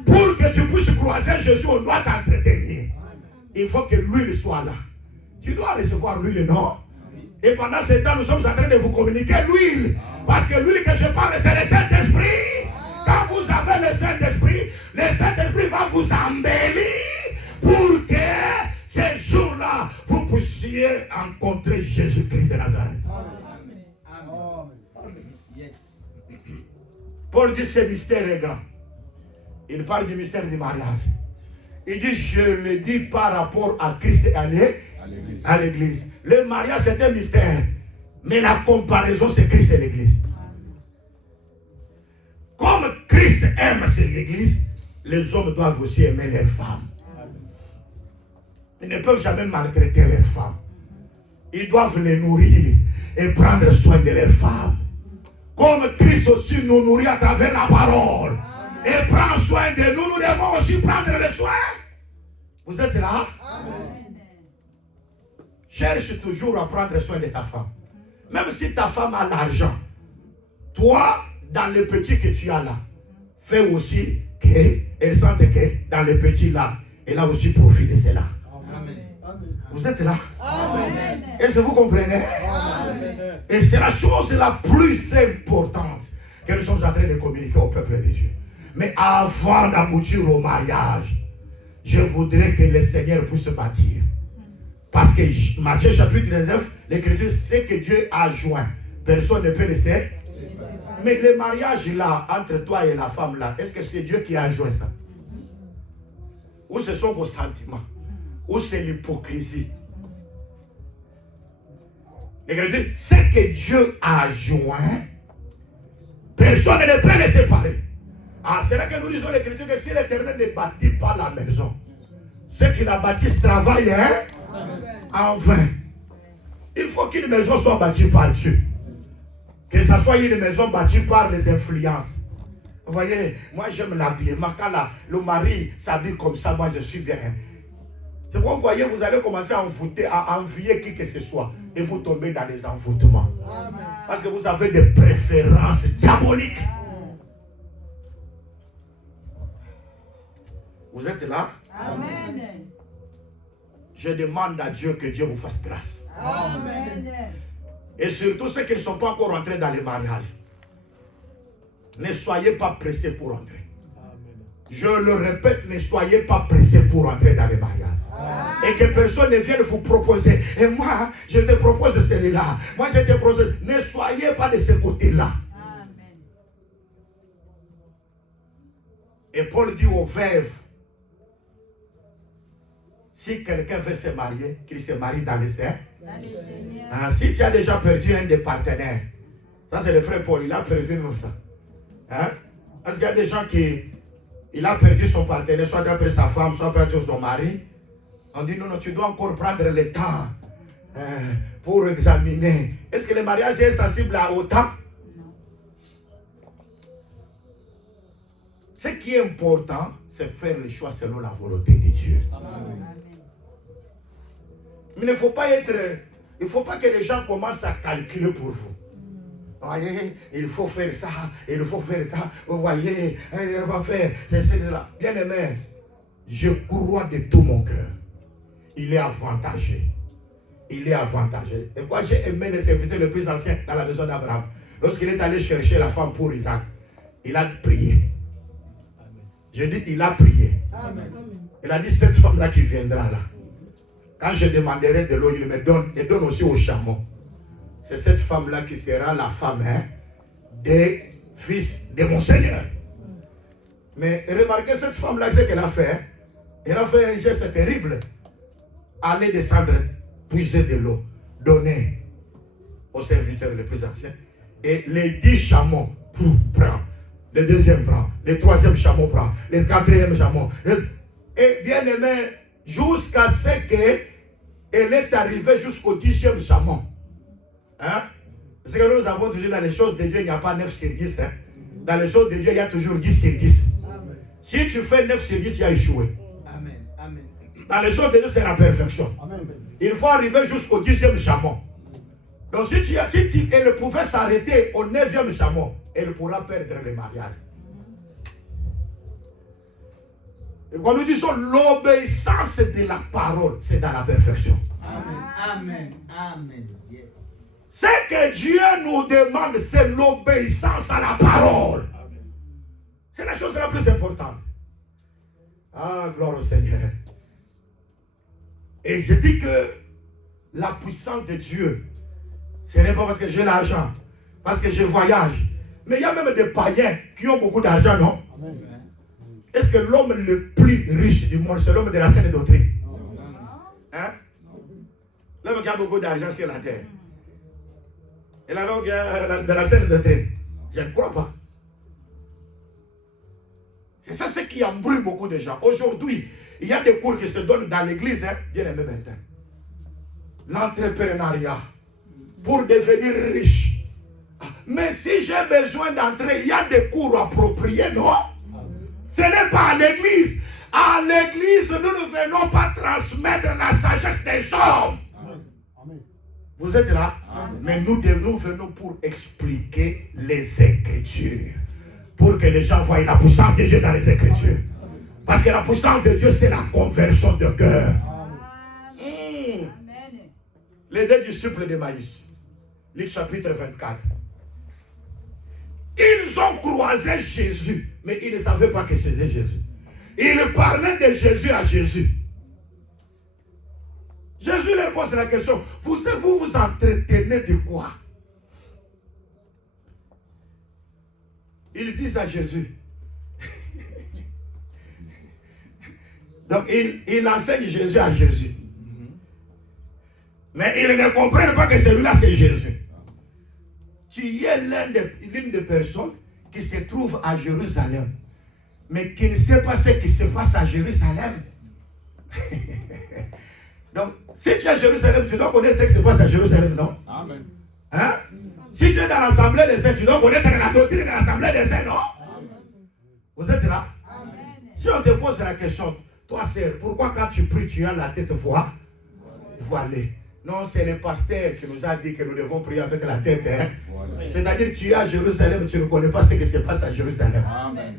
Pour que tu puisses croiser Jésus, on doit t'entretenir. Il faut que l'huile soit là. Tu dois recevoir l'huile, non? Et pendant ce temps, nous sommes en train de vous communiquer l'huile. Parce que l'huile que je parle, c'est le Saint-Esprit. Quand vous avez le Saint-Esprit va vous embellir pour que ces jours-là, vous puissiez rencontrer Jésus-Christ de Nazareth. Paul dit ce mystère est grand. Il parle du mystère du mariage. Il dit, je le dis par rapport à Christ et à l'église. Le mariage, c'est un mystère. Mais la comparaison, c'est Christ et l'église. Comme Christ aime l'église, les hommes doivent aussi aimer leurs femmes. Ils ne peuvent jamais maltraiter leurs femmes. Ils doivent les nourrir et prendre soin de leurs femmes. Comme Christ aussi nous nourrit à travers la parole. Et prend soin de nous, nous devons aussi prendre le soin. Vous êtes là? Amen. Cherche toujours à prendre soin de ta femme. Même si ta femme a l'argent, toi, dans le petit que tu as là, fais aussi qu'elle sente que dans le petit là, elle a aussi profit de cela. Amen. Vous êtes là? Amen. Est-ce que vous comprenez? Amen. Et c'est la chose la plus importante que nous sommes en train de communiquer au peuple de Dieu. Mais avant d'aboutir au mariage, je voudrais que le Seigneur puisse bâtir. Parce que Matthieu chapitre 9, l'Écriture, c'est que Dieu a joint. Personne ne peut le faire. Mais le mariage là, entre toi et la femme là, est-ce que c'est Dieu qui a joint ça? Ou ce sont vos sentiments? Ou c'est l'hypocrisie? L'Écriture, c'est que Dieu a joint. Personne ne peut les séparer. Ah, c'est là que nous disons l'Écriture que si l'Éternel ne bâtit pas la maison, ceux qui la bâtissent travaillent en vain. Il faut qu'une maison soit bâtie par Dieu. Que ce soit une maison bâtie par les influences. Vous voyez, moi j'aime l'habillement. Quand le mari s'habille comme ça, moi je suis bien. C'est pourquoi vous voyez, vous allez commencer à envoûter, à envier qui que ce soit. Et vous tombez dans les envoûtements. Parce que vous avez des préférences diaboliques. Vous êtes là? Amen. Je demande à Dieu que Dieu vous fasse grâce. Amen. Et surtout ceux qui ne sont pas encore entrés dans les mariages. Ne soyez pas pressés pour entrer. Je le répète, ne soyez pas pressés pour entrer dans les mariages. Et que personne ne vienne vous proposer. Et moi, je te propose celui-là. Moi, je te propose. Ne soyez pas de ce côté-là. Amen. Et Paul dit aux veuves, si quelqu'un veut se marier, qu'il se marie dans le Seigneur. Dans le Seigneur. Ah, si tu as déjà perdu un des partenaires, ça c'est le frère Paul, il a perdu comme ça. Hein? Parce qu'il y a des gens qui, il a perdu son partenaire, soit après sa femme, soit perdu son mari. On dit non, non, tu dois encore prendre le temps pour examiner. Est-ce que le mariage est sensible à autant? Non. Ce qui est important, c'est faire le choix selon la volonté de Dieu. Amen. Mais il ne faut pas être, il ne faut pas que les gens commencent à calculer pour vous. Vous voyez, il faut faire ça, il faut faire ça. Vous voyez, on va faire ceci, là. Bien aimé, je crois de tout mon cœur. Il est avantageux. Il est avantageux. Et moi, j'ai aimé les serviteurs les plus anciens dans la maison d'Abraham. Lorsqu'il est allé chercher la femme pour Isaac, il a prié. Je dis, il a prié. Amen. Il a dit, cette femme-là qui viendra là, quand je demanderai de l'eau, il me donne, et donne aussi au chameau. C'est cette femme-là qui sera la femme des fils de mon Seigneur. Mais remarquez cette femme-là, ce qu'elle a fait. Elle a fait un geste terrible. Aller descendre, puiser de l'eau, donner aux serviteurs les plus anciens. Et les 10 chameaux, prend. Le deuxième prend. Le troisième chameau prend. Le quatrième chameau. Et bien aimé, jusqu'à ce qu'elle est arrivée jusqu'au 10e chameau. Hein? Parce que nous avons toujours dans les choses de Dieu, il n'y a pas 9 sur 10. Hein? Dans les choses de Dieu, il y a toujours 10 sur 10. Amen. Si tu fais 9 sur 10, tu as échoué. Amen. Amen. Dans les choses de Dieu, c'est la perfection. Amen. Il faut arriver jusqu'au 10e chameau. Donc si elle pouvait s'arrêter au 9e chameau, elle pourra perdre le mariage. Et quand nous disons l'obéissance de la parole, c'est dans la perfection. Amen. Amen. Amen. Yes. Ce que Dieu nous demande, c'est l'obéissance à la parole. C'est la chose la plus importante. Ah, gloire au Seigneur. Et je dis que la puissance de Dieu, ce n'est pas parce que j'ai l'argent, parce que je voyage. Mais il y a même des païens qui ont beaucoup d'argent, non? Amen. Est-ce que l'homme le plus riche du monde, c'est l'homme de la saine doctrine? Hein? L'homme qui a beaucoup d'argent sur la terre. Et l'homme de la saine doctrine. Je ne crois pas. C'est ça ce qui embrouille beaucoup de gens. Aujourd'hui, il y a des cours qui se donnent dans l'église, hein, bien aimé Bertin. L'entrepreneuriat pour devenir riche. Mais si j'ai besoin d'entrer, il y a des cours appropriés, non? Ce n'est pas à l'église. À l'église, nous ne venons pas transmettre la sagesse des hommes. Amen. Vous êtes là? Amen. Mais nous venons pour expliquer les Écritures. Pour que les gens voient la puissance de Dieu dans les Écritures. Parce que la puissance de Dieu, c'est la conversion de cœur. Amen. Les deux disciples de Maïs. Luc chapitre 24. Ils ont croisé Jésus, mais ils ne savaient pas que c'était Jésus. Ils parlaient de Jésus à Jésus. Jésus leur pose la question, vous entretenez de quoi? Ils disent à Jésus. Donc il enseigne Jésus à Jésus. Mais ils ne comprennent pas que celui-là c'est Jésus. Tu es l'une des personnes qui se trouve à Jérusalem, mais qui ne sait pas ce qui se passe à Jérusalem. Donc, si tu es à Jérusalem, tu dois connaître ce qui se passe à Jérusalem, non? Amen. Hein? Si tu es dans l'assemblée des saints, tu dois connaître la doctrine de l'assemblée des saints, non? Amen. Vous êtes là? Amen. Si on te pose la question, toi, sœur, pourquoi quand tu pries, tu as la tête voilée? Non, c'est le pasteur qui nous a dit que nous devons prier avec la tête. Hein? C'est-à-dire que tu es à Jérusalem, tu ne connais pas ce qui se passe à Jérusalem. Amen.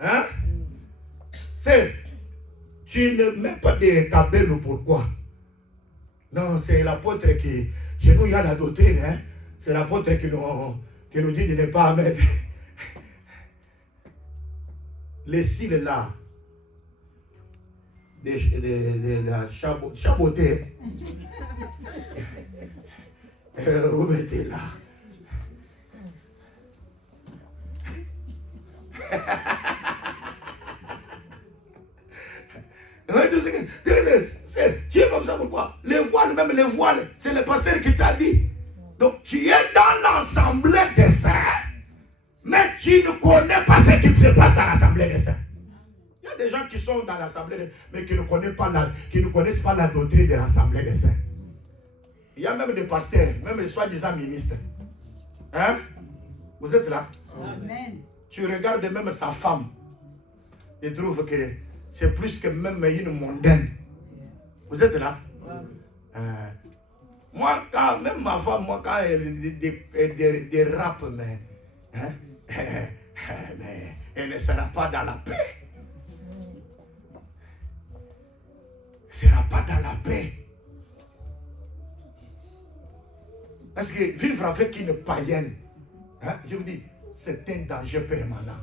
Hein? Tu ne mets pas de tableau, pourquoi? Non, c'est l'apôtre qui... Chez nous, il y a la doctrine. Hein? C'est l'apôtre qui nous dit de ne pas mettre... les cils là, de la chaboter, vous mettez là. Tu es comme ça, pourquoi? Les voiles, même les voiles, c'est le pasteur qui t'a dit. Donc tu es dans l'assemblée des saints, mais tu ne connais pas ce qui se passe dans l'assemblée des saints. Il y a des gens qui sont dans l'assemblée, mais qui ne connaissent pas la doctrine de l'assemblée des saints. Il y a même des pasteurs, même les soi-disant ministres. Hein? Vous êtes là? Amen. Tu regardes même sa femme et trouves que c'est plus que même une mondaine. Vous êtes là? Moi, quand même ma femme, quand elle dérape, mais elle ne sera pas dans la paix. Elle ne sera pas dans la paix. Parce que vivre avec une païenne, je vous dis, c'est un danger permanent.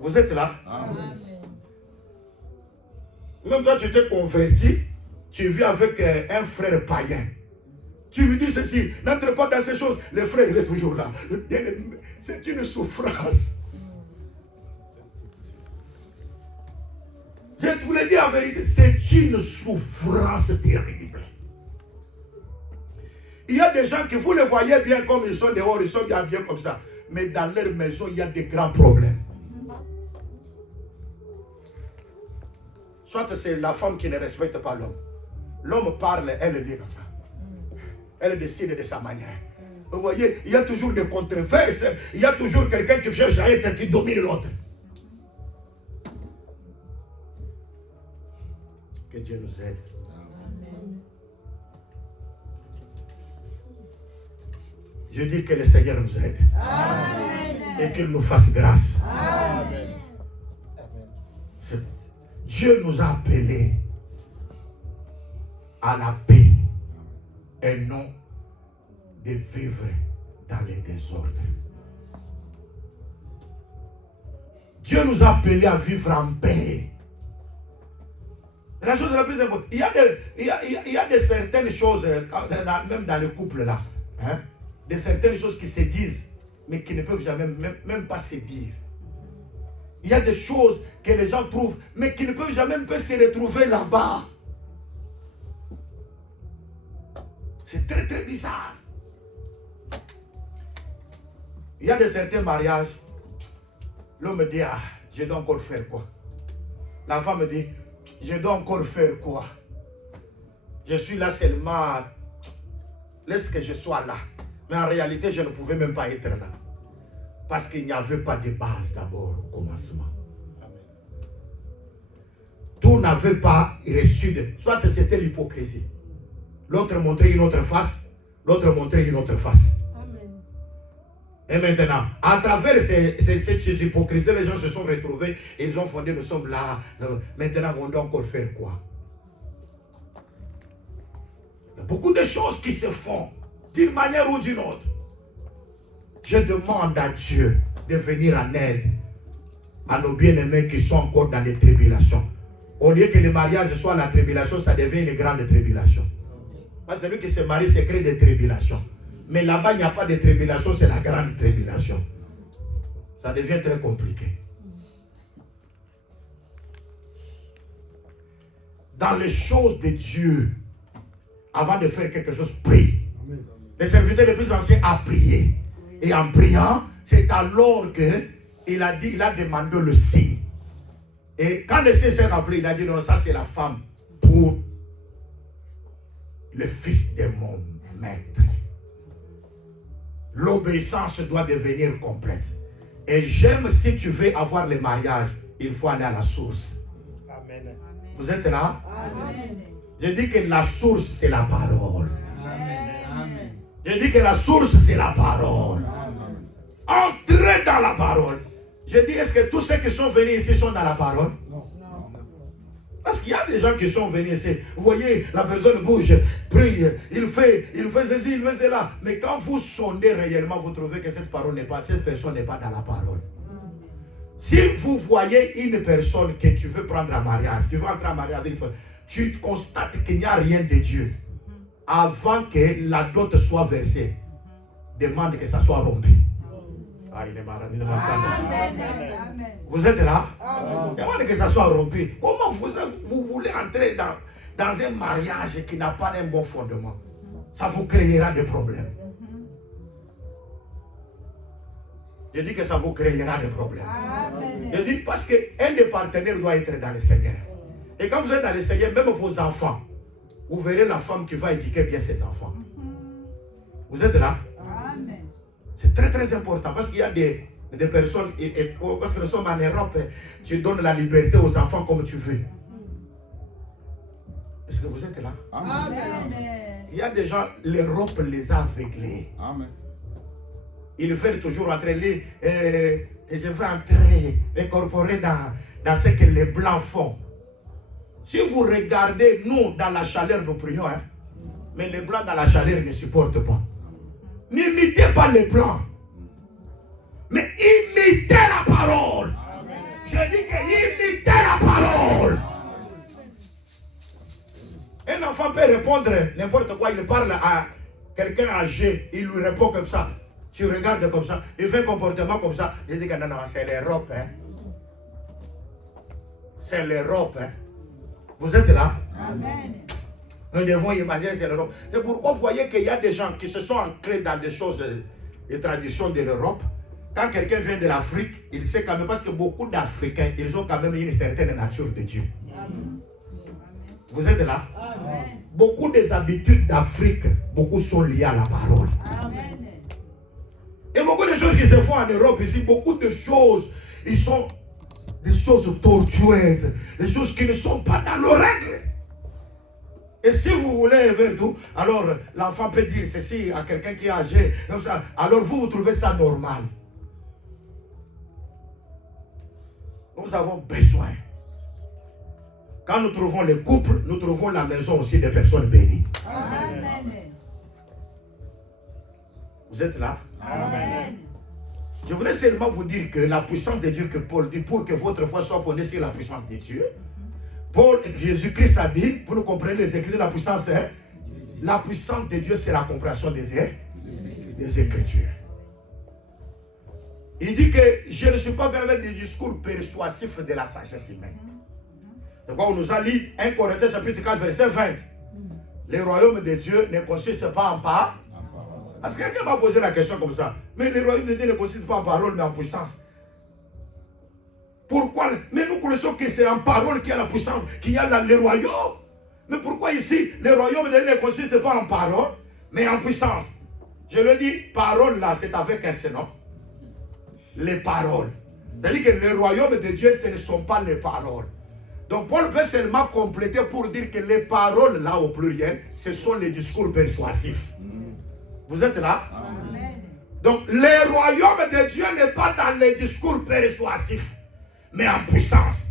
Vous êtes là? Amen. Même toi, tu t'es converti, tu vis avec un frère païen. Tu lui dis ceci, n'entre pas dans ces choses. Le frère, il est toujours là. C'est une souffrance. Je vous le dis en vérité, c'est une souffrance terrible. Il y a des gens que vous les voyez bien comme ils sont dehors, ils sont bien comme ça. Mais dans leur maison, il y a des grands problèmes. Soit c'est la femme qui ne respecte pas l'homme. L'homme parle, elle dit comme ça. Elle décide de sa manière. Vous voyez, il y a toujours des controverses. Il y a toujours quelqu'un qui cherche à être, qui domine l'autre. Que Dieu nous aide. Amen. Je dis que le Seigneur nous aide. Amen. Et qu'il nous fasse grâce. Amen. Dieu nous a appelés à la paix et non de vivre dans les désordres. Dieu nous a appelés à vivre en paix. La chose la plus importante, il y a de certaines choses, même dans le couple là, de certaines choses qui se disent, mais qui ne peuvent jamais, même pas se dire. Il y a des choses que les gens trouvent, mais qui ne peuvent jamais se retrouver là-bas. C'est très très bizarre. Il y a de certains mariages, l'homme dit, ah, je dois encore faire quoi? La femme dit, je dois encore faire quoi? Je suis là seulement, laisse que je sois là. Mais en réalité, je ne pouvais même pas être là. Parce qu'il n'y avait pas de base d'abord au commencement. Tout n'avait pas reçu de... Soit c'était l'hypocrisie. L'autre montrait une autre face, l'autre montrait une autre face. Amen. Et maintenant, à travers ces hypocrisies, les gens se sont retrouvés et ils ont fondé, nous sommes là. Maintenant, on doit encore faire quoi? Il y a beaucoup de choses qui se font d'une manière ou d'une autre. Je demande à Dieu de venir en aide à nos bien-aimés qui sont encore dans les tribulations. Au lieu que le mariage soit la tribulation, ça devient une grande tribulation. Parce que celui qui se marie, c'est crée des tribulations. Mais là-bas, il n'y a pas de tribulation, c'est la grande tribulation. Ça devient très compliqué. Dans les choses de Dieu, avant de faire quelque chose, prie. Les serviteurs les plus anciens a prié. Et en priant, c'est alors qu'il a dit, il a demandé le signe. Et quand le signe s'est appelé, il a dit non, ça c'est la femme pour le fils de mon maître. L'obéissance doit devenir complète. Et j'aime, si tu veux avoir le mariage, il faut aller à la source. Amen. Vous êtes là? Amen. Je dis que la source c'est la parole. Amen. Je dis que la source c'est la parole. Entrez dans la parole. Je dis, est-ce que tous ceux qui sont venus ici sont dans la parole? Non. Parce qu'il y a des gens qui sont venus ici. Vous voyez, la personne bouge, prie, il fait ceci, il fait cela. Mais quand vous sondez réellement, vous trouvez que cette personne n'est pas dans la parole. Si vous voyez une personne que tu veux prendre en mariage, tu veux entrer en mariage avec toi, tu constates qu'il n'y a rien de Dieu. Avant que la dot soit versée, demande que ça soit rompu. Ah, il est marrant, il est marrant. Amen. Vous êtes là? Demande que ça soit rompu. Comment vous voulez entrer dans un mariage qui n'a pas un bon fondement? Ça vous créera des problèmes. Je dis que ça vous créera des problèmes. Amen. Je dis parce qu'un des partenaires doit être dans le Seigneur. Et quand vous êtes dans le Seigneur, même vos enfants, vous verrez la femme qui va éduquer bien ses enfants. Vous êtes là? Amen. C'est très très important parce qu'il y a des personnes, parce que nous sommes en Europe, tu donnes la liberté aux enfants comme tu veux. Est-ce que vous êtes là? Amen. Il y a des gens, l'Europe les a aveuglés. Amen. Ils veulent toujours entrer, et je veux entrer, incorporer dans ce que les Blancs font. Si vous regardez, nous, dans la chaleur, nous prions, hein, mais les Blancs dans la chaleur ne supportent pas. N'imitez pas les Blancs, mais imitez la parole. Je dis que imitez la parole. Un enfant peut répondre n'importe quoi, il parle à quelqu'un âgé, il lui répond comme ça. Tu regardes comme ça, il fait un comportement comme ça. Il dit que non, c'est l'Europe. Hein. C'est l'Europe. Hein. Vous êtes là? Amen. Nous devons imaginer c'est l'Europe. C'est pourquoi vous voyez qu'il y a des gens qui se sont ancrés dans des choses, des traditions de l'Europe. Quand quelqu'un vient de l'Afrique, il sait quand même, parce que beaucoup d'Africains, ils ont quand même une certaine nature de Dieu. Vous êtes là? Amen. Beaucoup des habitudes d'Afrique, beaucoup sont liées à la parole. Amen. Et beaucoup de choses qui se font en Europe ici, beaucoup de choses, ils sont des choses tortueuses, des choses qui ne sont pas dans nos règles. Et si vous voulez un verre d'eau, alors l'enfant peut dire ceci à quelqu'un qui est âgé, comme ça, alors vous trouvez ça normal. Nous avons besoin. Quand nous trouvons les couples, nous trouvons la maison aussi des personnes bénies. Amen. Vous êtes là? Amen. Je voulais seulement vous dire que la puissance de Dieu que Paul dit, pour que votre foi soit fondée sur la puissance de Dieu, Jésus-Christ a dit, vous nous comprenez les Écritures, la puissance, hein? La puissance de Dieu, c'est la compréhension des Écritures. Il dit que je ne suis pas venu avec des discours persuasifs de la sagesse humaine. C'est pourquoi on nous a lu 1 Corinthiens chapitre 4 verset 20. Le royaume de Dieu ne consiste pas en pas. Parce que quelqu'un m'a posé la question comme ça. Mais le royaume de Dieu ne consiste pas en parole mais en puissance. Pourquoi? Mais nous connaissons que c'est en parole qu'il y a la puissance, qu'il y a le royaume. Mais pourquoi ici, le royaume de Dieu ne consiste pas en parole mais en puissance? Je le dis, parole là, c'est avec un seul nom. Les paroles. C'est-à-dire que le royaume de Dieu, ce ne sont pas les paroles. Donc Paul veut seulement compléter pour dire que les paroles là au pluriel, ce sont les discours persuasifs. Vous êtes là? Amen. Donc le royaume de Dieu n'est pas dans les discours persuasifs, mais en puissance.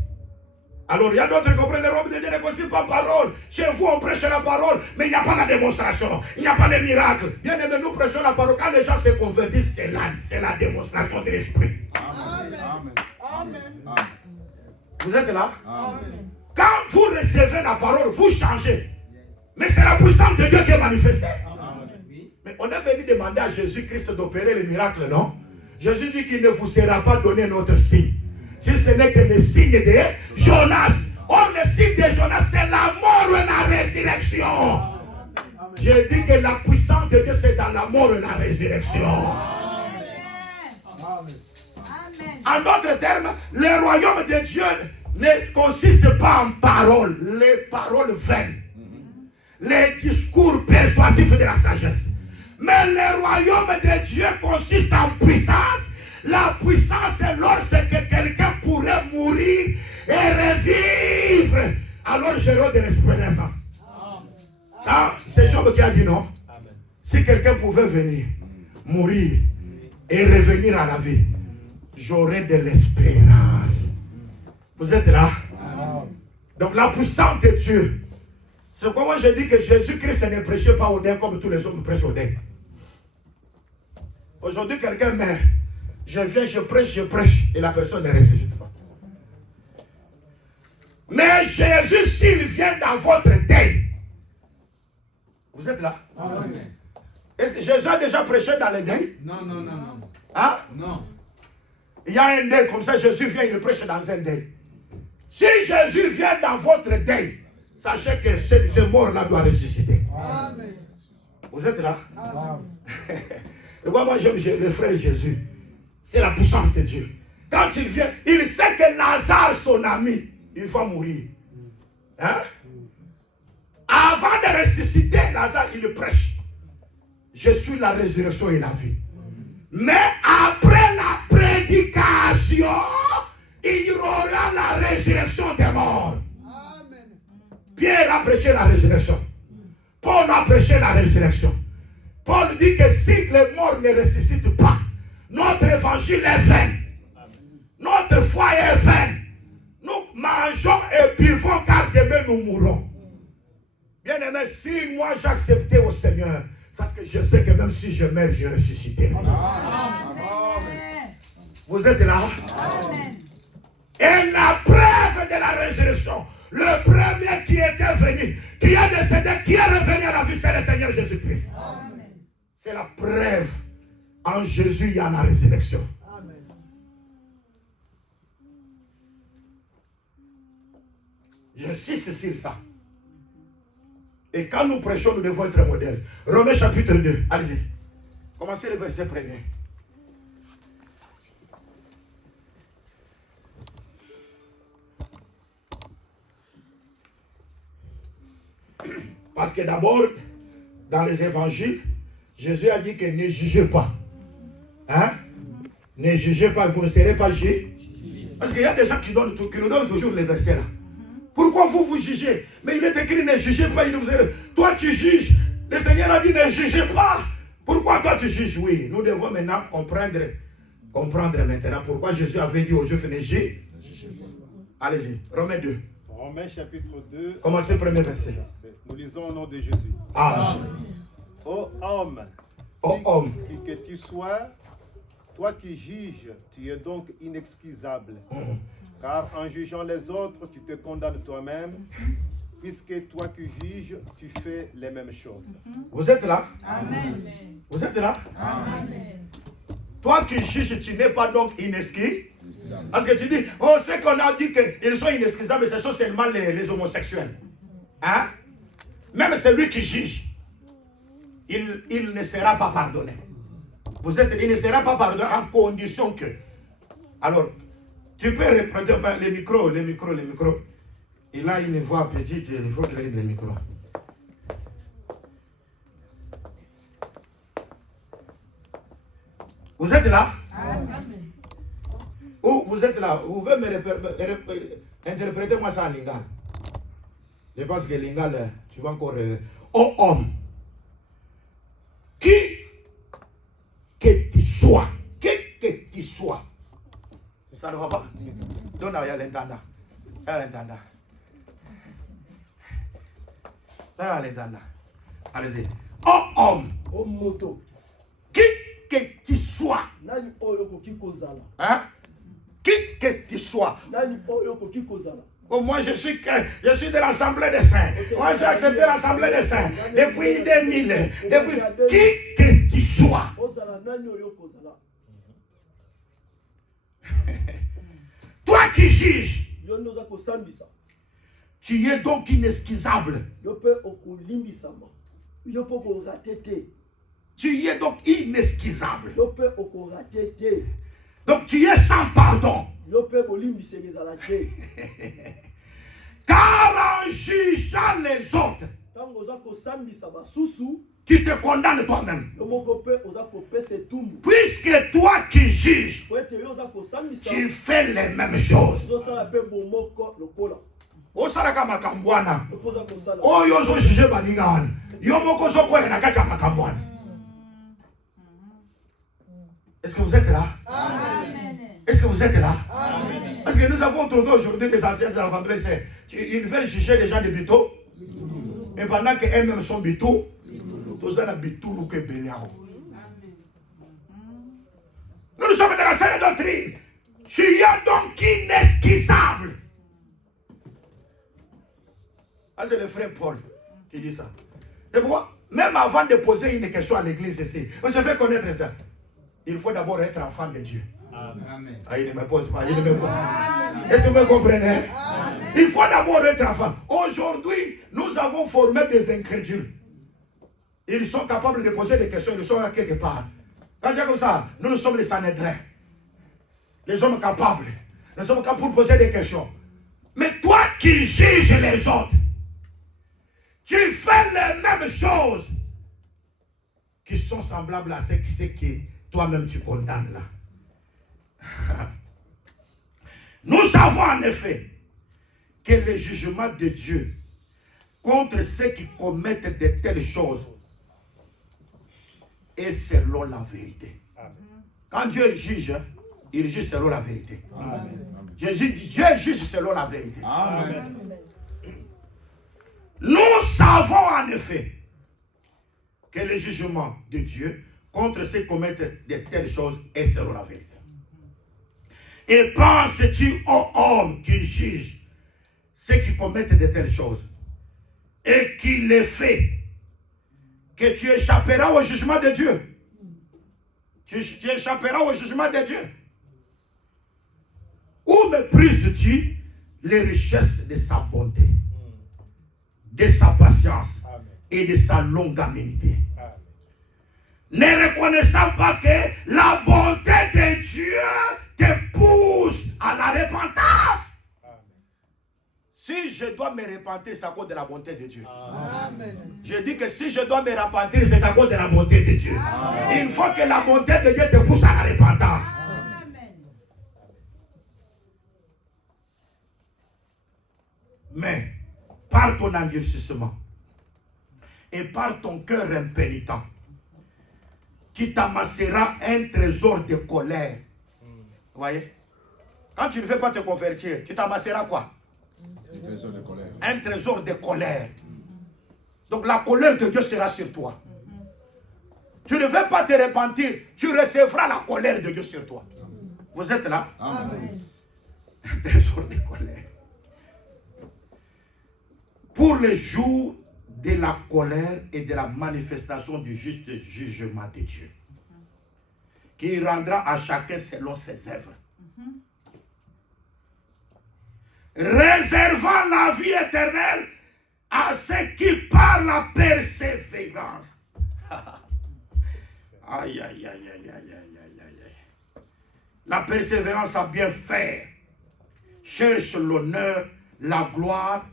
Alors il y a d'autres qui comprennent, le royaume de Dieu ne consiste pas en parole. Chez vous on prêche la parole, mais il n'y a pas la démonstration, il n'y a pas de miracle. Bien aimé, nous prêchons la parole. Quand les gens se convertissent, c'est la démonstration de l'esprit. Amen. Amen. Amen. Vous êtes là? Amen. Quand vous recevez la parole, vous changez. Mais c'est la puissance de Dieu qui est manifestée. Mais on est venu demander à Jésus-Christ d'opérer les miracles, non? Jésus dit qu'il ne vous sera pas donné notre signe. Si ce n'est que le signe de Jonas. Or, le signe de Jonas, c'est la mort et la résurrection. Je dis que la puissance de Dieu, c'est dans la mort et la résurrection. En d'autres termes, le royaume de Dieu ne consiste pas en paroles, les paroles vaines, les discours persuasifs de la sagesse. Mais le royaume de Dieu consiste en puissance. La puissance, c'est lorsque quelqu'un pourrait mourir et revivre. Alors j'aurai de l'espérance. Ah, c'est Job qui a dit non. Si quelqu'un pouvait venir, mourir et revenir à la vie, j'aurai de l'espérance. Vous êtes là? Donc la puissance de Dieu. C'est pourquoi moi je dis que Jésus-Christ ne prêchait pas au dé comme tous les hommes prêchent au dé. Aujourd'hui quelqu'un meurt. je viens, je prêche, et la personne ne ressuscite pas. Mais Jésus, s'il vient dans votre deuil, vous êtes là? Amen. Est-ce que Jésus a déjà prêché dans le deuil? Non, non, non, non. Hein? Non. Il y a un deuil, comme ça Jésus vient, il prêche dans un deuil. Si Jésus vient dans votre deuil, sachez que ce mort-là doit ressusciter. Amen. Vous êtes là? Amen. Et moi j'aime le frère Jésus. C'est la puissance de Dieu. Quand il vient, il sait que Lazare, son ami, il va mourir. Hein? Avant de ressusciter, Lazare, il prêche. Je suis la résurrection et la vie. Mais après la prédication, il y aura la résurrection des morts. Amen. Pierre a prêché la résurrection. Paul a prêché la résurrection. Paul dit que si les morts ne ressuscitent pas, notre évangile est vain. Notre foi est vaine. Nous mangeons et buvons car demain nous mourrons. Bien aimé, si moi j'acceptais au Seigneur, parce que je sais que même si je meurs, je ressusciterai. Vous êtes là? Amen. Et la preuve de la résurrection, le premier qui était venu, qui est décédé, qui est revenu à la vie, c'est le Seigneur Jésus-Christ. C'est la preuve. En Jésus, il y a la résurrection. Amen. J'insiste sur ça. Et quand nous prêchons, nous devons être modèles. Romains chapitre 2, allez-y. Commencez le verset premier. Parce que d'abord, dans les évangiles, Jésus a dit que ne jugez pas. Hein? Ne jugez pas, vous ne serez pas jugés. Parce qu'il y a des gens qui nous donnent toujours les versets là. Pourquoi vous jugez? Mais il est écrit ne jugez pas. Toi tu juges. Le Seigneur a dit ne jugez pas. Pourquoi toi tu juges? Oui, nous devons maintenant comprendre maintenant pourquoi Jésus avait dit aux Juifs ne jugez. Allez-y, Romains 2. Romains chapitre 2. Commencez le premier verset. Nous lisons au nom de Jésus. Amen. Ô homme, Oh homme. qui que tu sois, toi qui juges, tu es donc inexcusable. Car en jugeant les autres, tu te condamnes toi-même, puisque toi qui juges, tu fais les mêmes choses. Vous êtes là? Amen. Vous êtes là? Amen. Toi qui juges, tu n'es pas donc inexcusable. Parce que tu dis, oh, c'est qu'on a dit qu'ils sont inexcusables, ce sont seulement les homosexuels. Hein? Même celui qui juge, il ne sera pas pardonné. Il ne sera pas pardonné en condition que. Alors, tu peux reprendre les micros. Il a une voix petite, il faut qu'il ait le micro. Vous êtes là? Amen. Ou vous êtes là? Vous pouvez interpréter moi ça en lingala. Je pense que lingala, tu vas encore. Oh homme, qui que tu sois, ça ne va pas. Donc, il y a l'intendant. Allez-y. Oh homme, O moto qui que tu sois, nani oyo koki kozala hein? Qui que tu sois. nani oyo koki kozala Oh, moi, je suis de l'Assemblée des Saints. Moi, j'ai accepté l'Assemblée des Saints depuis 2000. Depuis qui que tu sois. ozala nani oyo kozala Toi qui juges, yo ndoza kosambisa tu es donc inexcusable. yo pe okolimbisama yo pe okorate te Tu es donc inexcusable. yo pe okorate te Donc tu es sans pardon. yo pe bolimbiseli ezala te Car en jugeant les autres, ntango oza kosambisa basusu tu te condamnes toi-même. yo moko pe oza kopesa etumbu Puisque toi qui juges, po ete yo oza kosambisa tu fais les mêmes choses. ozosala mpe bomoko lokola Osalaka makambo wana. yo mpo oza kosala Oyo ozojuge baninga wana. Yo moko ozokwela na kati ya makambo wana. Est-ce que vous êtes là? Amen. Est-ce que vous êtes là? Amen. Parce que nous avons trouvé aujourd'hui des anciens enfants blessés. Ils veulent juger les gens de Bito. Et pendant qu'eux-mêmes sont Bito, tous ont Bito ou que Béliao. Nous sommes dans la saine doctrine. Tu es donc inexcusable. Ah, c'est le frère Paul qui dit ça. Et pourquoi? Même avant de poser une question à l'église ici, je fais connaître ça. Il faut d'abord être enfant de Dieu. Amen. Ah, il ne me pose pas, il ne me pose pas. Est-ce que vous me comprenez? Il faut d'abord être enfant. Aujourd'hui, nous avons formé des incrédules. Ils sont capables de poser des questions, ils sont là quelque part. Quand c'est comme ça, nous sommes les Sanhédrins. Les hommes capables. Nous sommes capables pour poser des questions. Mais toi qui juges les autres, tu fais les mêmes choses qui sont semblables à ce que toi-même tu condamnes là. Nous savons en effet que le jugement de Dieu contre ceux qui commettent de telles choses est selon la vérité. Quand Dieu juge, il juge selon la vérité. Dieu juge selon la vérité. Amen. Nous savons en effet que le jugement de Dieu contre ceux qui commettent de telles choses est selon la vérité. Et penses-tu, ô homme, qui juge ceux qui commettent de telles choses et qui les fait, que tu échapperas au jugement de Dieu? Tu échapperas au jugement de Dieu. Ou méprises-tu les richesses de sa bonté, de sa patience et de sa longanimité? Ne reconnaissant pas que la bonté de Dieu te pousse à la repentance. Si je dois me repentir, c'est à cause de la bonté de Dieu. Amen. Je dis que si je dois me repentir, c'est à cause de la bonté de Dieu. Il faut que la bonté de Dieu te pousse à la repentance. Mais par ton endurcissement et par ton cœur impénitent, tu t'amasseras un trésor de colère. Vous voyez? Quand tu ne veux pas te convertir, tu t'amasseras quoi? Un trésor de colère. Un trésor de colère. Donc la colère de Dieu sera sur toi. Tu ne veux pas te repentir, tu recevras la colère de Dieu sur toi. Vous êtes là? Amen. Un trésor de colère. Pour le jour de la colère et de la manifestation du juste jugement de Dieu, qui rendra à chacun selon ses œuvres, réservant la vie éternelle à ceux qui par la persévérance. Aïe, aïe, aïe, aïe, aïe, aïe, aïe, aïe. La persévérance à bien faire cherche l'honneur, la gloire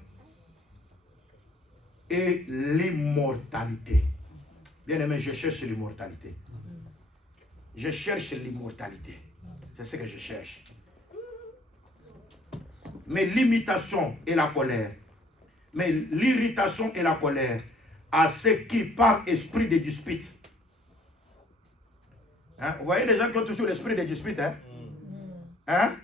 et l'immortalité. Bien aimé, je cherche l'immortalité. Je cherche l'immortalité. C'est ce que je cherche. Mais l'imitation et la colère, mais l'irritation et la colère à ceux qui par esprit de dispute. Hein? Vous voyez les gens qui ont toujours l'esprit de dispute, hein? Hein?